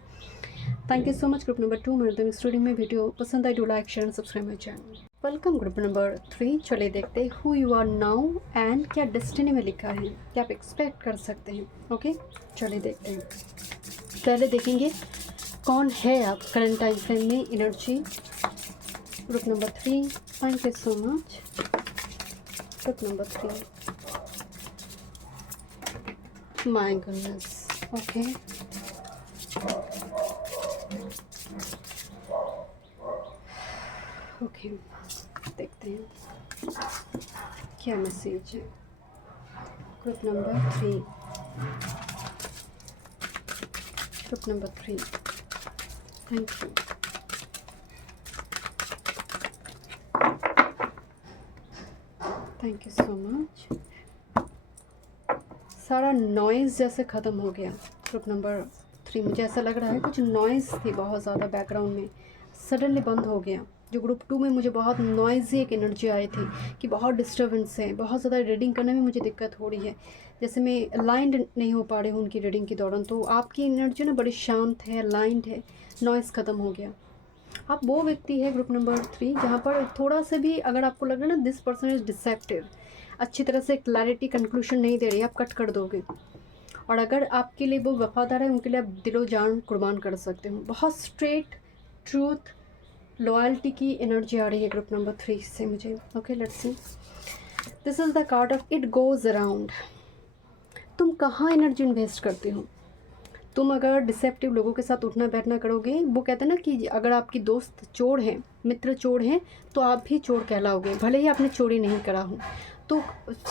Thank you so much. Group number 2 मिलते हैं स्टूडियो में। वीडियो पसंद आई, do like share and subscribe my channel. Welcome group number 3। चलिए देखते हैं who you are now and क्या डेस्टिनी में लिखा है, क्या आप एक्सपेक्ट कर सकते हैं। ओके, चलिए देखते हैं। पहले देखेंगे कौन है आप करंट टाइम फ्रेम में, energy. Group number 3, thank you so much. Group number 3, my goodness. Okay, okay, देखते हैं क्या मैसेज है। Group number 3, group number 3, thank you. Thank you so much. सारा नॉइज़ जैसे ख़त्म हो गया। ग्रुप नंबर 3, मुझे ऐसा लग रहा है कुछ नॉइज़ थी बहुत ज़्यादा बैकग्राउंड में, सडनली बंद हो गया। जो ग्रुप 2 में मुझे बहुत नॉइज़ी एक एनर्जी आई थी कि बहुत डिस्टर्बेंस है, बहुत ज़्यादा रीडिंग करने में मुझे दिक्कत हो रही है, जैसे मैं अलाइंड नहीं हो पा रही हूँ उनकी रीडिंग के दौरान। तो आपकी एनर्जी ना बड़ी शांत है, अलाइंड है, नॉइज़ ख़त्म हो गया। आप वो व्यक्ति है ग्रुप नंबर 3 जहाँ पर थोड़ा सा भी अगर आपको लग रहा है ना दिस पर्सन इज़ डिसेप्टिव, अच्छी तरह से क्लैरिटी कंक्लूशन नहीं दे रही, आप कट कर दोगे। और अगर आपके लिए वो वफादार है, उनके लिए आप दिलो जान कुर्बान कर सकते हो। बहुत स्ट्रेट ट्रूथ, लॉयल्टी की एनर्जी आ रही है ग्रुप नंबर 3 से मुझे। Okay, let's C. This is the card of it goes around. तुम कहाँ एनर्जी इन्वेस्ट करते हो? तुम अगर डिसेप्टिव लोगों के साथ उठना बैठना करोगे, वो कहते हैं ना कि अगर आपकी दोस्त चोर हैं, मित्र चोर हैं, तो आप भी चोर कहलाओगे, भले ही आपने चोरी नहीं करा हो। तो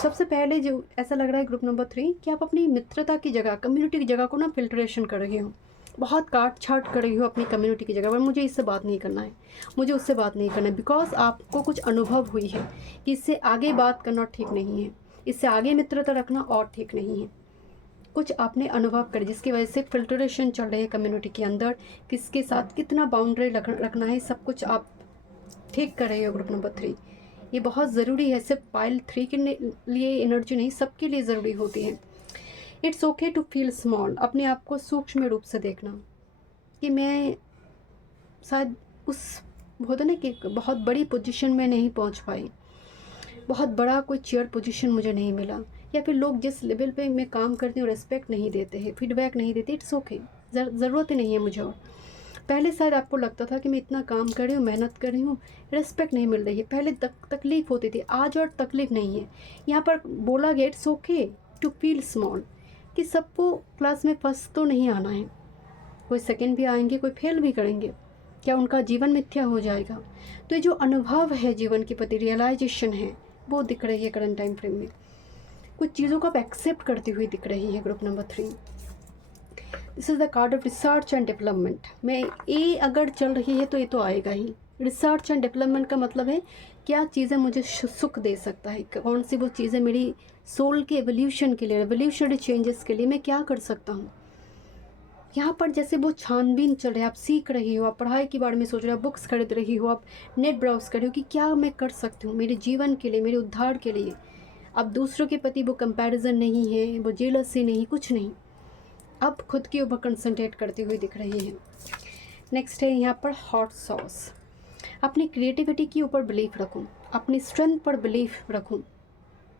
सबसे पहले जो ऐसा लग रहा है ग्रुप नंबर 3 कि आप अपनी मित्रता की जगह, कम्युनिटी की जगह को ना फिल्ट्रेशन कर रहे हो। बहुत काट छाट कर रही हो अपनी कम्युनिटी की जगह पर, मुझे इससे बात नहीं करना है, मुझे उससे बात नहीं करना है, बिकॉज आपको कुछ अनुभव हुई है कि इससे आगे बात करना ठीक नहीं है, इससे आगे मित्रता रखना और ठीक नहीं है। कुछ आपने अनुभव कर जिसकी वजह से फिल्ट्रेशन चल रही है कम्युनिटी के अंदर, किसके साथ कितना बाउंड्री रखना है, सब कुछ आप ठीक कर रहे हो ग्रुप नंबर 3। ये बहुत ज़रूरी है, सिर्फ पाइल 3 के लिए एनर्जी नहीं, सबके लिए ज़रूरी होती है। It's okay to feel small, अपने आप को सूक्ष्म रूप से देखना कि मैं शायद उस होता ना कि बहुत बड़ी पोजीशन में नहीं पहुंच पाई, बहुत बड़ा कोई चेयर पोजीशन मुझे नहीं मिला, या फिर लोग जिस लेवल पे मैं काम करती हूँ रेस्पेक्ट नहीं देते हैं, फीडबैक नहीं देते। इट्स ओके, ज़रूरत ही नहीं है मुझे। और पहले शायद आपको लगता था कि मैं इतना काम कर रही हूँ, मेहनत कर रही हूँ, रेस्पेक्ट नहीं मिल रही है, पहले तकलीफ़ होती थी, आज और तकलीफ़ नहीं है। यहाँ पर बोला गया it's okay to feel small, कि सबको क्लास में फर्स्ट तो नहीं आना है, कोई सेकंड भी आएंगे, कोई फेल भी करेंगे, क्या उनका जीवन मिथ्या हो जाएगा? तो ये जो अनुभव है जीवन के प्रति, रियलाइजेशन है, वो दिख रही है करंट टाइम फ्रेम में। कुछ चीज़ों को आप एक्सेप्ट करती हुई दिख रही है group number 3। This is the card of research and development. मैं ए अगर चल रही है तो ये तो आएगा ही। रिसर्च एंड डेवलपमेंट का मतलब है क्या चीज़ें मुझे सुख दे सकता है, कौन सी वो चीज़ें मेरी सोल के एवोल्यूशन के लिए, एवोल्यूशनरी चेंजेस के लिए मैं क्या कर सकता हूँ। यहाँ पर जैसे वो छानबीन चल रही है, आप सीख रही हो, आप पढ़ाई के बारे में सोच रहे हो, बुक्स खरीद रही हो, आप नेट ब्राउज कर रही हो कि क्या मैं कर सकती हूँ मेरे जीवन के लिए, मेरे उद्धार के लिए। अब दूसरों के प्रति वो कंपैरिजन नहीं है, वो जेलसी नहीं, कुछ नहीं, अब खुद के ऊपर कंसंट्रेट करती हुई दिख रही है। नेक्स्ट है यहाँ पर हॉट सॉस। अपनी क्रिएटिविटी के ऊपर बिलीफ रखूँ, अपनी स्ट्रेंथ पर बिलीफ रखूँ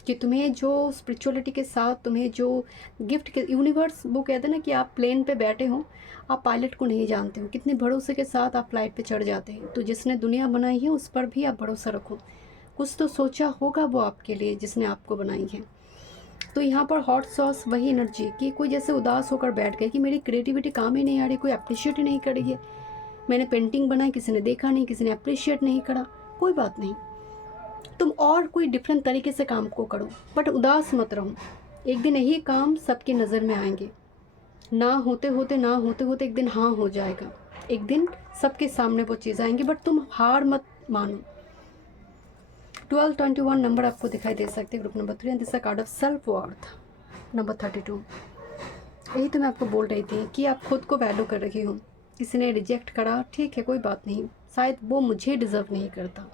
कि तुम्हें जो स्पिरिचुअलिटी के साथ तुम्हें जो गिफ्ट के यूनिवर्स, वो कहते हैं ना कि आप प्लेन पे बैठे हो, आप पायलट को नहीं जानते हो, कितने भरोसे के साथ आप फ्लाइट पे चढ़ जाते हैं। तो जिसने दुनिया बनाई है उस पर भी आप भरोसा रखो, कुछ तो सोचा होगा वो आपके लिए जिसने आपको बनाई है। तो यहाँ पर हॉट सॉस वही एनर्जी कि कोई जैसे उदास होकर बैठ गए कि मेरी क्रिएटिविटी काम ही नहीं आ रही, कोई अप्रिशिएट ही नहीं कर रही है, मैंने पेंटिंग बनाई, किसी ने देखा नहीं, किसी ने अप्रिशिएट नहीं करा, कोई बात नहीं, तुम और कोई डिफरेंट तरीके से काम को करो, बट उदास मत रहो। एक दिन यही काम सबकी नज़र में आएंगे, ना होते होते एक दिन हाँ हो जाएगा, एक दिन सबके सामने वो चीज़ आएंगी, बट तुम हार मत मानो। 1221 नंबर आपको दिखाई दे सकते हैं group number 3, and this card of self worth number 32। यही तो मैं आपको बोल रही थी कि आप खुद को वैल्यू कर रही हो, किसी ने रिजेक्ट करा, ठीक है, कोई बात नहीं, शायद वो मुझे डिज़र्व नहीं करता,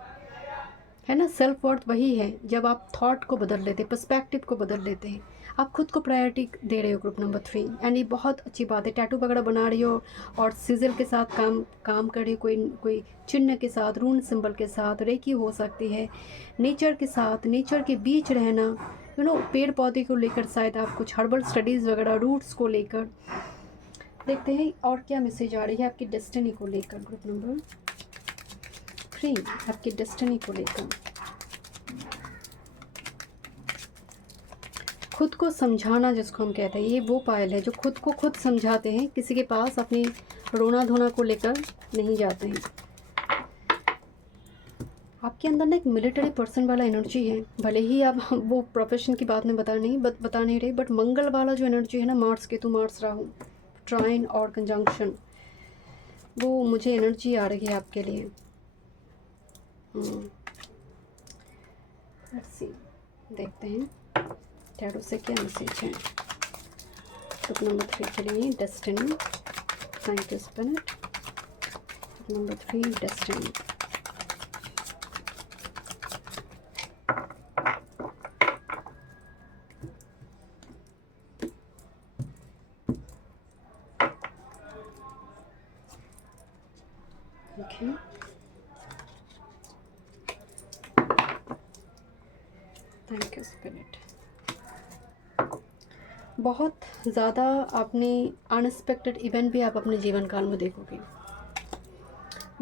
है ना। सेल्फ वर्थ वही है जब आप थॉट को बदल लेते हैं, पर्सपेक्टिव को बदल लेते हैं, आप खुद को प्रायोरिटी दे रहे हो ग्रुप नंबर 3, एंड ये बहुत अच्छी बात है। टैटू वगैरह बना रही हो और सिजल के साथ काम कर रही हो, कोई चिन्ह के साथ, रून सिंबल के साथ, रेकी हो सकती है, नेचर के साथ, नेचर के बीच रहना, पेड़ पौधे को लेकर, शायद आप कुछ हर्बल स्टडीज़ वगैरह, रूट्स को लेकर। देखते हैं और क्या मैसेज आ रही है आपकी डेस्टिनी को लेकर ग्रुप नंबर 3, आपकी डेस्टिनी को लेकर। खुद को समझाना जिसको हम कहते हैं, ये वो पायल है जो खुद को खुद समझाते हैं, किसी के पास अपनी रोना धोना को लेकर नहीं जाते हैं। आपके अंदर ना एक मिलिट्री पर्सन वाला एनर्जी है, भले ही आप वो प्रोफेशन की बात में बता नहीं रही, बट मंगल वाला जो एनर्जी है ना, मार्स केतु, मार्स राहु, ट्राइन और कंजंक्शन, वो मुझे एनर्जी आ रही है आपके लिए। लेट्स सी, देखते हैं टैरो से क्या मैसेज है ग्रुप नंबर 3 के लिए। Destiny, thank you spirit. Group number 3 destiny. Okay, thank you spirit. बहुत ज़्यादा आपने अनएक्सपेक्टेड इवेंट भी आप अपने जीवन काल में देखोगे।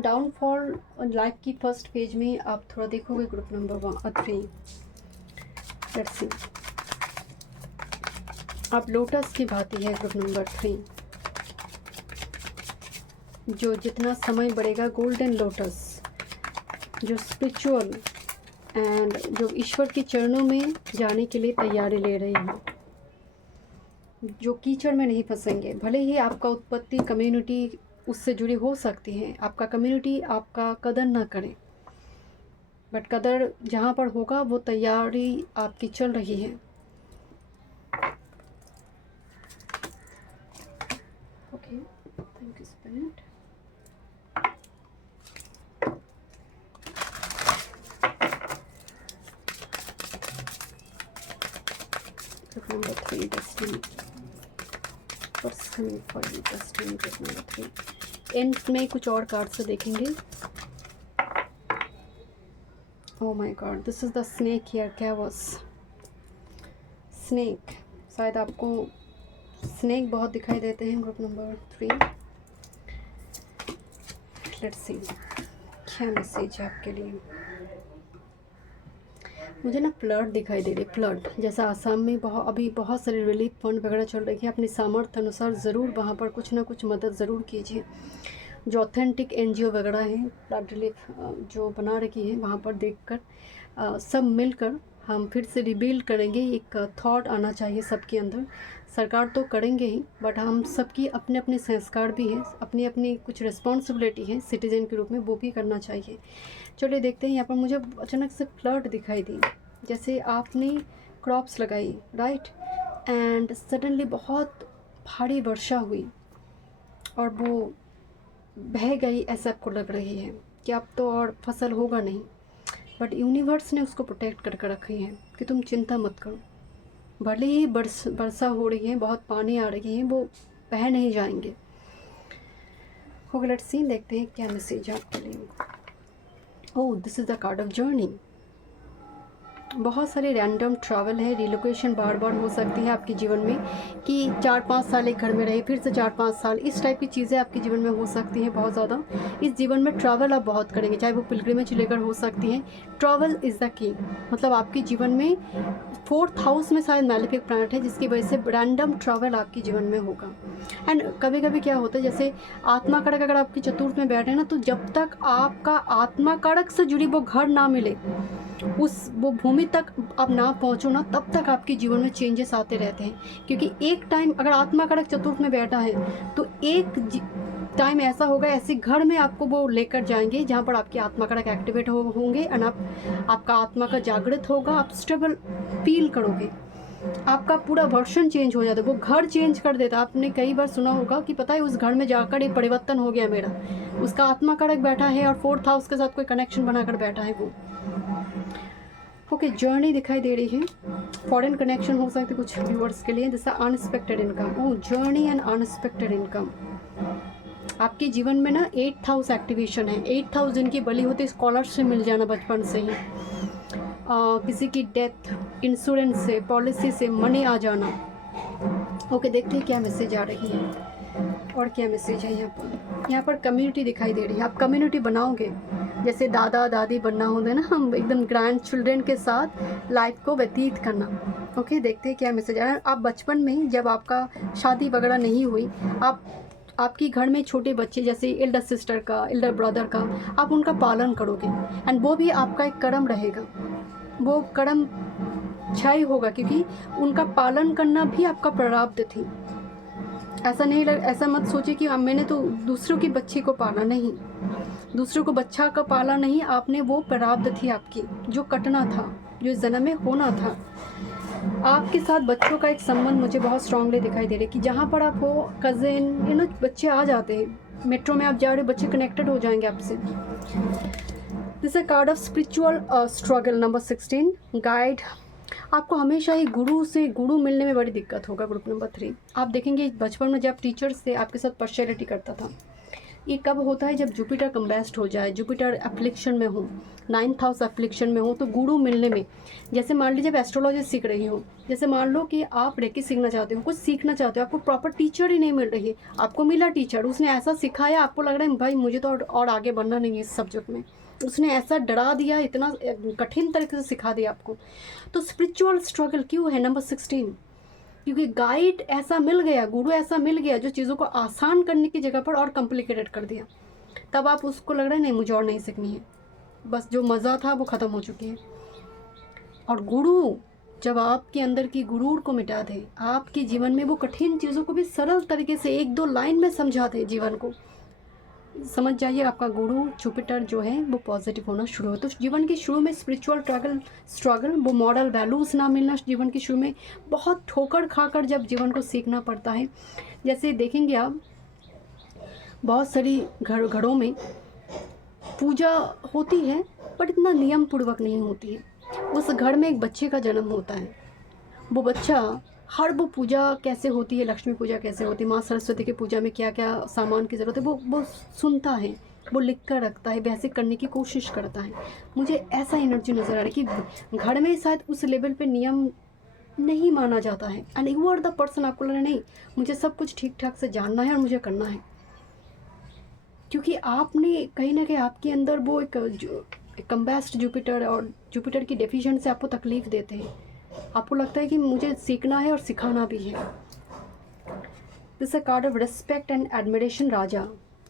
डाउनफॉल लाइफ की फर्स्ट पेज में आप थोड़ा देखोगे ग्रुप नंबर 3। लेट्स सी, आप लोटस की भांति है ग्रुप नंबर 3, जो जितना समय बढ़ेगा, गोल्डन लोटस, जो स्पिरिचुअल एंड जो ईश्वर के चरणों में जाने के लिए तैयारी ले रही है। जो कीचड़ में नहीं फंसेंगे। भले ही आपका उत्पत्ति कम्युनिटी उससे जुड़ी हो सकती है, आपका कम्युनिटी आपका कदर ना करे, बट कदर जहाँ पर होगा वो तैयारी आपकी चल रही है। Okay, thank you spirit. Number 3 destiny, what's coming for you destiny number 3। End में कुछ और कार्ड से देखेंगे। Oh my god, this is the snake here, कैवस स्नेक। शायद आपको स्नेक बहुत दिखाई देते हैं। ग्रुप नंबर 3, लेट्स सी क्या मैसेज है आपके लिए। मुझे ना फ्लड दिखाई दे रही, फ्लड जैसा आसाम में अभी बहुत सारे रिलीफ फंड वगैरह चल रही है। अपनी सामर्थ्य अनुसार ज़रूर वहाँ पर कुछ ना कुछ मदद ज़रूर कीजिए। जो ऑथेंटिक एनजीओ वगैरह हैं, फ्लड रिलीफ जो बना रखी है, वहाँ पर देखकर सब मिलकर हम फिर से रिबिल्ड करेंगे। एक थॉट आना चाहिए सबके अंदर। सरकार तो करेंगे ही, बट हम सबकी अपने अपने संस्कार भी हैं, अपनी अपनी कुछ रिस्पॉन्सिबिलिटी है सिटीजन के रूप में, वो भी करना चाहिए। चलिए देखते हैं। यहाँ पर मुझे अचानक से फ्लड दिखाई दी, जैसे आपने क्रॉप्स लगाई, राइट, एंड सडनली बहुत भारी वर्षा हुई और वो बह गई, ऐसा आपको लग रही है कि अब तो और फसल होगा नहीं, बट यूनिवर्स ने उसको प्रोटेक्ट करके रखी है कि तुम चिंता मत करो। भले ही वर्षा हो रही है, बहुत पानी आ रही है, वो बह नहीं जाएंगे। ओके, लेट्स सी, देखते हैं क्या मैसेज है आपके लिए। Oh, this is the card of journey. बहुत सारे रैंडम ट्रैवल है, रिलोकेशन बार बार हो सकती है आपके जीवन में, कि 4-5 साल एक घर में रहे, फिर से 4-5 साल, इस टाइप की चीज़ें आपके जीवन में हो सकती हैं बहुत ज़्यादा। इस जीवन में ट्रैवल आप बहुत करेंगे, चाहे वो पिलग्रिमेज लेकर हो सकती हैं। ट्रैवल इज़ द की, मतलब आपके जीवन में 4th हाउस में शायद मैलेफिक प्लैनेट है, जिसकी वजह से रैंडम ट्रैवल आपके जीवन में होगा। एंड कभी कभी क्या होता है, जैसे आत्मा कारक अगर आपकी चतुर्थ में बैठे ना, तो जब तक आपका आत्मा कारक से जुड़ी वो घर ना मिले, वो भूमि तक आप ना पहुंचो ना, तब तक आपके जीवन में चेंजेस आते रहते हैं। क्योंकि एक टाइम अगर आत्मा कारक चतुर्थ में बैठा है, तो एक टाइम ऐसा होगा, ऐसे घर में आपको वो लेकर जाएंगे जहाँ पर आपके आत्मा कारक एक्टिवेट होंगे एंड आपका आत्मा का जागृत होगा, आप स्टेबल फील करोगे, आपका पूरा वर्षन चेंज हो जाता है, वो घर चेंज कर देता है। आपने कई बार सुना होगा कि पता है उस घर में जाकर एक परिवर्तन हो गया मेरा, उसका आत्मा कारक बैठा है और 4th हाउस के साथ कोई कनेक्शन बनाकर बैठा है वो। ओके, जर्नी दिखाई दे रही है, फॉरेन कनेक्शन हो सकते कुछ व्यूअर्स के लिए, जैसा unexpected income. Oh, journey and unexpected income. आपके जीवन में ना 8th हाउस एक्टिवेशन है। 8th हाउस जिनकी बली होती है, स्कॉलरशिप मिल जाना बचपन से ही, किसी की डेथ, इंश्योरेंस से, पॉलिसी से मनी आ जाना। ओके, देखते हैं क्या मैसेज आ रही है और क्या मैसेज है यहाँ पर कम्युनिटी दिखाई दे रही है। आप कम्युनिटी बनाओगे, जैसे दादा दादी बनना होता है ना, हम एकदम ग्रैंड चिल्ड्रेन के साथ लाइफ को व्यतीत करना। ओके, देखते हैं क्या मैसेज आ रहा है। आप बचपन में जब आपका शादी वगैरह नहीं हुई, आपके घर में छोटे बच्चे, जैसे एल्डर सिस्टर का, एल्डर ब्रदर का, आप उनका पालन करोगे एंड वो भी आपका एक कर्म रहेगा, वो कर्म क्षय होगा, क्योंकि उनका पालन करना भी आपका प्रारब्ध थी। ऐसा मत सोचिए कि मैंने तो दूसरों की बच्ची को पाला, नहीं, दूसरों को बच्चा का पाला नहीं, आपने वो प्रारब्ध थी आपकी, जो कटना था, जो इस जन्म में होना था। आपके साथ बच्चों का एक संबंध मुझे बहुत स्ट्रांगली दिखाई दे रहा है कि जहाँ पर आप हो, कज़िन, बच्चे आ जाते हैं, मेट्रो में आप जा रहे हो, बच्चे कनेक्टेड हो जाएंगे आपसे। This is called of spiritual struggle number 16, guide. आपको हमेशा ही गुरु मिलने में बड़ी दिक्कत होगा। ग्रुप नंबर 3, आप देखेंगे बचपन में जब टीचर्स से आपके साथ पर्शियलिटी करता था, ये कब होता है, जब जुपिटर कंबेस्ट हो जाए, जुपिटर एप्लिक्शन में हो, 9th हाउस एप्लिक्शन में हो, तो गुरु मिलने में, जैसे मान लीजिए आप एस्ट्रोलॉजी सीख रही हो, जैसे मान लो कि आप रेकी सीखना चाहते हो, कुछ सीखना चाहते हो, आपको प्रॉपर टीचर ही नहीं मिल रही है, आपको मिला टीचर, उसने ऐसा सिखाया, आपको लग रहा है भाई मुझे तो और आगे बढ़ना नहीं है इस सब्जेक्ट में, उसने ऐसा डरा दिया, इतना कठिन तरीके से सिखा दिया आपको। तो स्पिरिचुअल स्ट्रगल क्यों है नंबर 16? क्योंकि गाइड ऐसा मिल गया, गुरु ऐसा मिल गया जो चीज़ों को आसान करने की जगह पर और कॉम्प्लिकेटेड कर दिया। तब आप उसको लग रहा है नहीं मुझे और नहीं सीखनी है, बस जो मज़ा था वो ख़त्म हो चुकी है। और गुरु जब आपके अंदर की गुरूर को मिटा दे, आपके जीवन में वो कठिन चीज़ों को भी सरल तरीके से 1-2 लाइन में समझा दे जीवन को, समझ जाइए आपका गुरु जुपिटर जो है वो पॉजिटिव होना शुरू हो। तो जीवन के शुरू में स्पिरिचुअल स्ट्रगल, वो मॉडल वैल्यूज़ ना मिलना जीवन के शुरू में, बहुत ठोकर खाकर जब जीवन को सीखना पड़ता है। जैसे देखेंगे आप, बहुत सारी घरों में पूजा होती है बट इतना नियम पूर्वक नहीं होती है। उस घर में एक बच्चे का जन्म होता है, वो बच्चा हर वो पूजा कैसे होती है, लक्ष्मी पूजा कैसे होती है, माँ सरस्वती की पूजा में क्या क्या सामान की ज़रूरत है, वो सुनता है, वो लिख कर रखता है, वैसे करने की कोशिश करता है। मुझे ऐसा एनर्जी नज़र आ रहा है कि घर में शायद उस लेवल पे नियम नहीं माना जाता है। And you are the person, आपको लग रहा है नहीं मुझे सब कुछ ठीक ठाक से जानना है और मुझे करना है, क्योंकि आपने कहीं ना कहीं आपके अंदर वो एक कंबेस्ट जुपिटर, और जुपिटर की डेफिशिएंसी से आपको तकलीफ़ देते हैं। आपको लगता है कि मुझे सीखना है और सिखाना भी है। This a card of respect and admiration. राजा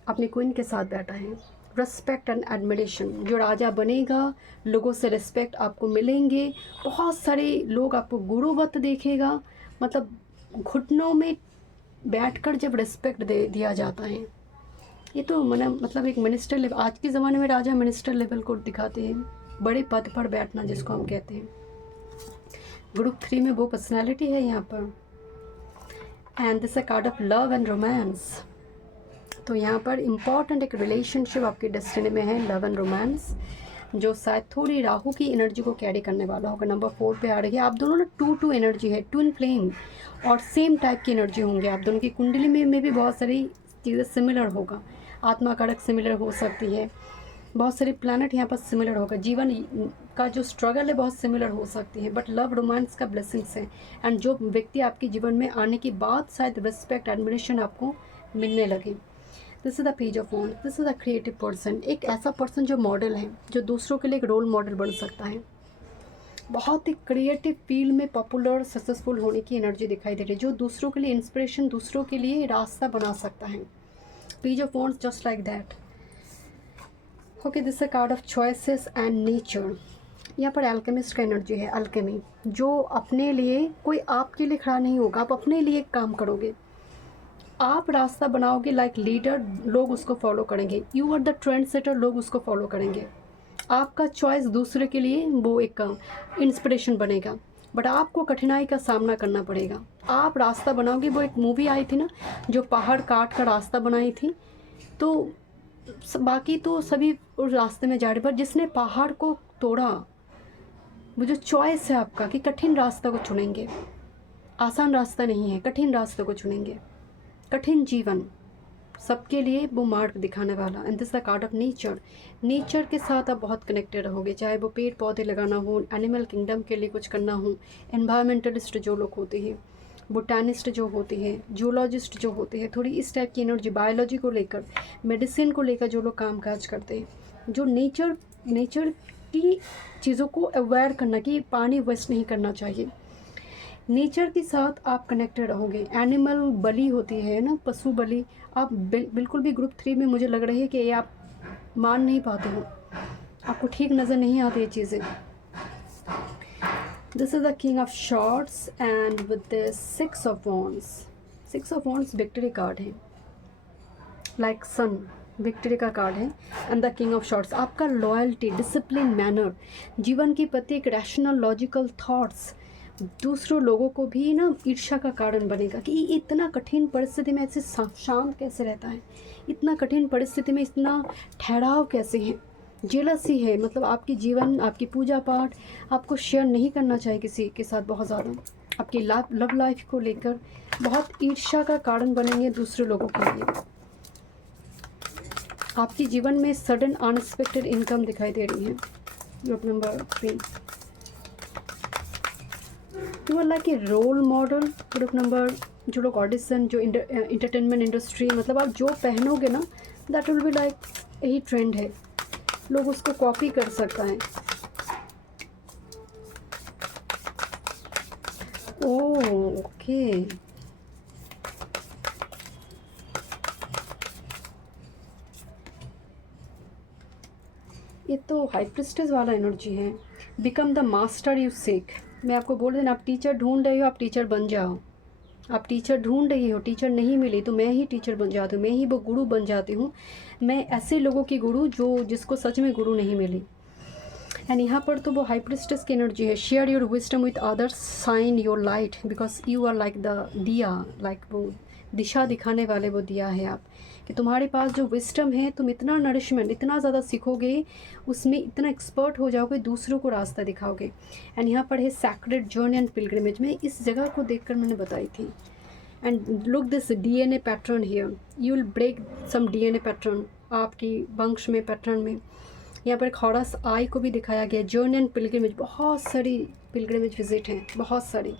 अपनी क्वीन के साथ बैठा है। रिस्पेक्ट एंड एडमिरेशन, जो राजा बनेगा लोगों से रिस्पेक्ट आपको मिलेंगे, बहुत सारे लोग आपको गुरुवत देखेगा, मतलब घुटनों में बैठकर जब रिस्पेक्ट दिया जाता है। ये तो मतलब एक मिनिस्टर लेवल, आज के ज़माने में राजा मिनिस्टर लेवल को दिखाते हैं, बड़े पद पर बैठना जिसको हम कहते हैं। ग्रुप 3 में वो पर्सनैलिटी है यहाँ पर। And this a card of love and romance. तो यहाँ पर इम्पॉर्टेंट एक रिलेशनशिप आपकी डेस्टिनी में है, लव एंड रोमांस, जो शायद थोड़ी राहु की एनर्जी को कैरी करने वाला होगा। नंबर 4 पे आ रही है। आप दोनों ना 2-2 एनर्जी है, ट्विन फ्लेम, और सेम टाइप की एनर्जी होंगे आप दोनों की कुंडली में भी बहुत सारी चीज़ें सिमिलर होगा। आत्मा कारक सिमिलर हो सकती है, बहुत सारे प्लैनेट यहाँ पर सिमिलर होगा, जीवन का जो स्ट्रगल है बहुत सिमिलर हो सकती है, बट लव रोमांस का ब्लेसिंग्स है। एंड जो व्यक्ति आपके जीवन में आने के बाद शायद रिस्पेक्ट एडमिरेशन आपको मिलने लगे। This is the page of wands. This is the creative person, एक ऐसा पर्सन जो मॉडल है, जो दूसरों के लिए एक रोल मॉडल बन सकता है। बहुत ही क्रिएटिव फील्ड में पॉपुलर सक्सेसफुल होने की एनर्जी दिखाई दे रही है, जो दूसरों के लिए इंस्पिरेशन, दूसरों के लिए रास्ता बना सकता है। Page of wands just like that. Okay, this a card of choices and nature. यहाँ पर अल्केमिस्ट का एनर्जी है, अल्केमी, जो अपने लिए, कोई आपके लिए खड़ा नहीं होगा, आप अपने लिए काम करोगे, आप रास्ता बनाओगे, लाइक लीडर, लोग उसको फॉलो करेंगे। You are the trend setter, लोग उसको फॉलो करेंगे। आपका चॉइस दूसरे के लिए वो एक इंस्पिरेशन बनेगा, बट आपको कठिनाई का सामना करना पड़ेगा। आप रास्ता बनाओगे। वो एक मूवी आई थी ना, जो पहाड़ काट कर रास्ता बनाई थी, तो बाकी तो सभी उस रास्ते में जा रहे, पर जिसने पहाड़ को तोड़ा, वो जो चॉइस है आपका कि कठिन रास्ता को चुनेंगे, आसान रास्ता नहीं है, कठिन रास्ते को चुनेंगे, कठिन जीवन सबके लिए वो मार्ग दिखाने वाला। And this the card of nature. Nature के साथ आप बहुत कनेक्टेड रहोगे, चाहे वो पेड़ पौधे लगाना हो, एनिमल किंगडम के लिए कुछ करना हो, एनवायरमेंटलिस्ट जो लोग होते हैं, बोटानिस्ट जो होते हैं, जूलॉजिस्ट जो होते हैं, थोड़ी इस टाइप की एनर्जी, बायोलॉजी को लेकर, मेडिसिन को लेकर जो लोग काम काज करते हैं, जो नेचर की चीज़ों को अवेयर करना कि पानी वेस्ट नहीं करना चाहिए, नेचर के साथ आप कनेक्टेड रहोगे। एनिमल बलि होती है ना, पशु बलि, आप बिल्कुल भी ग्रुप 3 में मुझे लग रही है कि ये आप मान नहीं पाते हो, आपको ठीक नज़र नहीं आती ये चीज़ें। This is the king of shorts and with the 6 of wands. 6 of wands victory card है, लाइक सन, विक्ट्री का कार्ड है। And the king of shorts, आपका लॉयल्टी, डिसिप्लिन, मैनर, जीवन के प्रति एक रैशनल लॉजिकल ठॉट्स, दूसरों लोगों को भी ना ईर्ष्या का कारण बनेगा कि इतना कठिन परिस्थिति में ऐसे शांत कैसे रहता है, इतना कठिन परिस्थिति में इतना ठहराव कैसे है, जेलसी है, मतलब आपकी जीवन, आपकी पूजा पाठ आपको शेयर नहीं करना चाहिए किसी के साथ बहुत ज़्यादा, आपकी लव लाइफ को लेकर बहुत ईर्ष्या का कारण बनेंगे दूसरे लोगों के लिए। आपके जीवन में सडन अनएक्सपेक्टेड इनकम दिखाई दे रही है। Group number 3, you are like a role model. Group number, जो लोग ऑडिशन, जो इंटरटेनमेंट इंडस्ट्री, मतलब आप जो पहनोगे ना, दैट विल बी लाइक, यही ट्रेंड है, लोग उसको कॉपी कर सकता है। ओह ओके, ये तो हाई प्रिस्टेस वाला एनर्जी है। Become the master you seek, मैं आपको बोल देना, आप टीचर ढूंढ रहे हो, आप टीचर बन जाओ। आप टीचर ढूंढ रही हो, टीचर नहीं मिली तो मैं ही टीचर बन जाती हूँ, मैं ही वो गुरु बन जाती हूँ। मैं ऐसे लोगों की गुरु जो जिसको सच में गुरु नहीं मिली। एंड यहाँ पर तो वो हाई प्रिस्टेस की एनर्जी है। Share your wisdom with others, shine your light, because you are like the diya, like वो दिशा दिखाने वाले वो दिया है आप, कि तुम्हारे पास जो विजडम है, तुम इतना नरिशमेंट, इतना ज़्यादा सीखोगे, उसमें इतना एक्सपर्ट हो जाओगे, दूसरों को रास्ता दिखाओगे। एंड यहाँ पर है सैक्रेड जर्नी एंड पिलग्रिमेज। में इस जगह को देखकर मैंने बताई थी। And look this DNA pattern here, you will break some DNA pattern, आपकी वंश में पैटर्न में। यहाँ पर खौरस आई को भी दिखाया गया। जर्नी एंड पिलग्रिमेज, बहुत सारी पिलग्रिमेज विजिट हैं, बहुत सारी,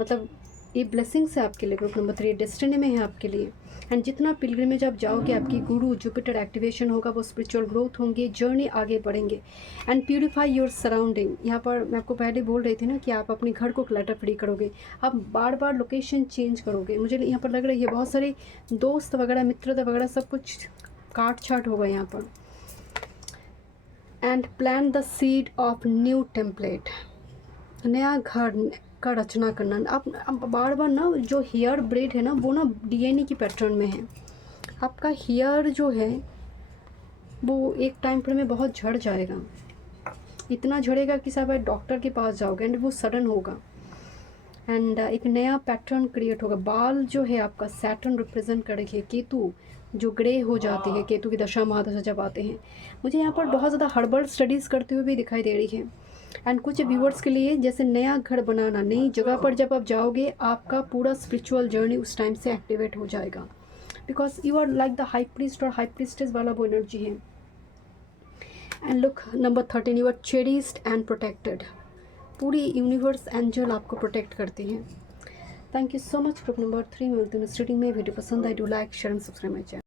मतलब ये ब्लेसिंग्स है आपके लिए। ग्रुप नंबर 3 डेस्टिनी में है आपके लिए। एंड जितना पिलग्रिमेज आप जाओगे, आपकी गुरु जुपिटर एक्टिवेशन होगा, वो स्पिरिचुअल ग्रोथ होंगे, जर्नी आगे बढ़ेंगे। And purify your surrounding. यहाँ पर मैं आपको पहले बोल रही थी ना कि आप अपने घर को क्लटर फ्री करोगे, आप बार बार लोकेशन चेंज करोगे। मुझे यहाँ पर लग रही है बहुत सारे दोस्त वगैरह, मित्रता वगैरह सब कुछ काट छाट होगा यहाँ पर। And plant the seed of new template, नया घर का रचना करना। आप बार बार ना, जो हेयर ब्रेड है ना, वो ना DNA की पैटर्न में है। आपका हेयर जो है वो एक टाइम पर में बहुत झड़ जाएगा, इतना झड़ेगा कि सब डॉक्टर के पास जाओगे, एंड वो सडन होगा। एंड एक नया पैटर्न क्रिएट होगा। बाल जो है आपका सैटर्न रिप्रेजेंट करेगी, केतु जो ग्रे हो जाती है, केतु की दशा महादशा जब आते हैं। मुझे यहाँ पर बहुत ज़्यादा हर्बल स्टडीज़ करते हुए भी दिखाई दे रही है। एंड कुछ व्यूअर्स के लिए जैसे नया घर बनाना, नई जगह पर जब आप जाओगे, आपका पूरा स्पिरिचुअल जर्नी उस टाइम से एक्टिवेट हो जाएगा, because you are like the high priest और हाई प्रीस्टेस वाला वो एनर्जी है। And look number 13, you are cherished and protected. पूरी यूनिवर्स एंजल आपको प्रोटेक्ट करती हैं। Thank you so much. Group number 3 में मिलते हैं रीडिंग में। वीडियो पसंद आई, do like share and subscribe my channel.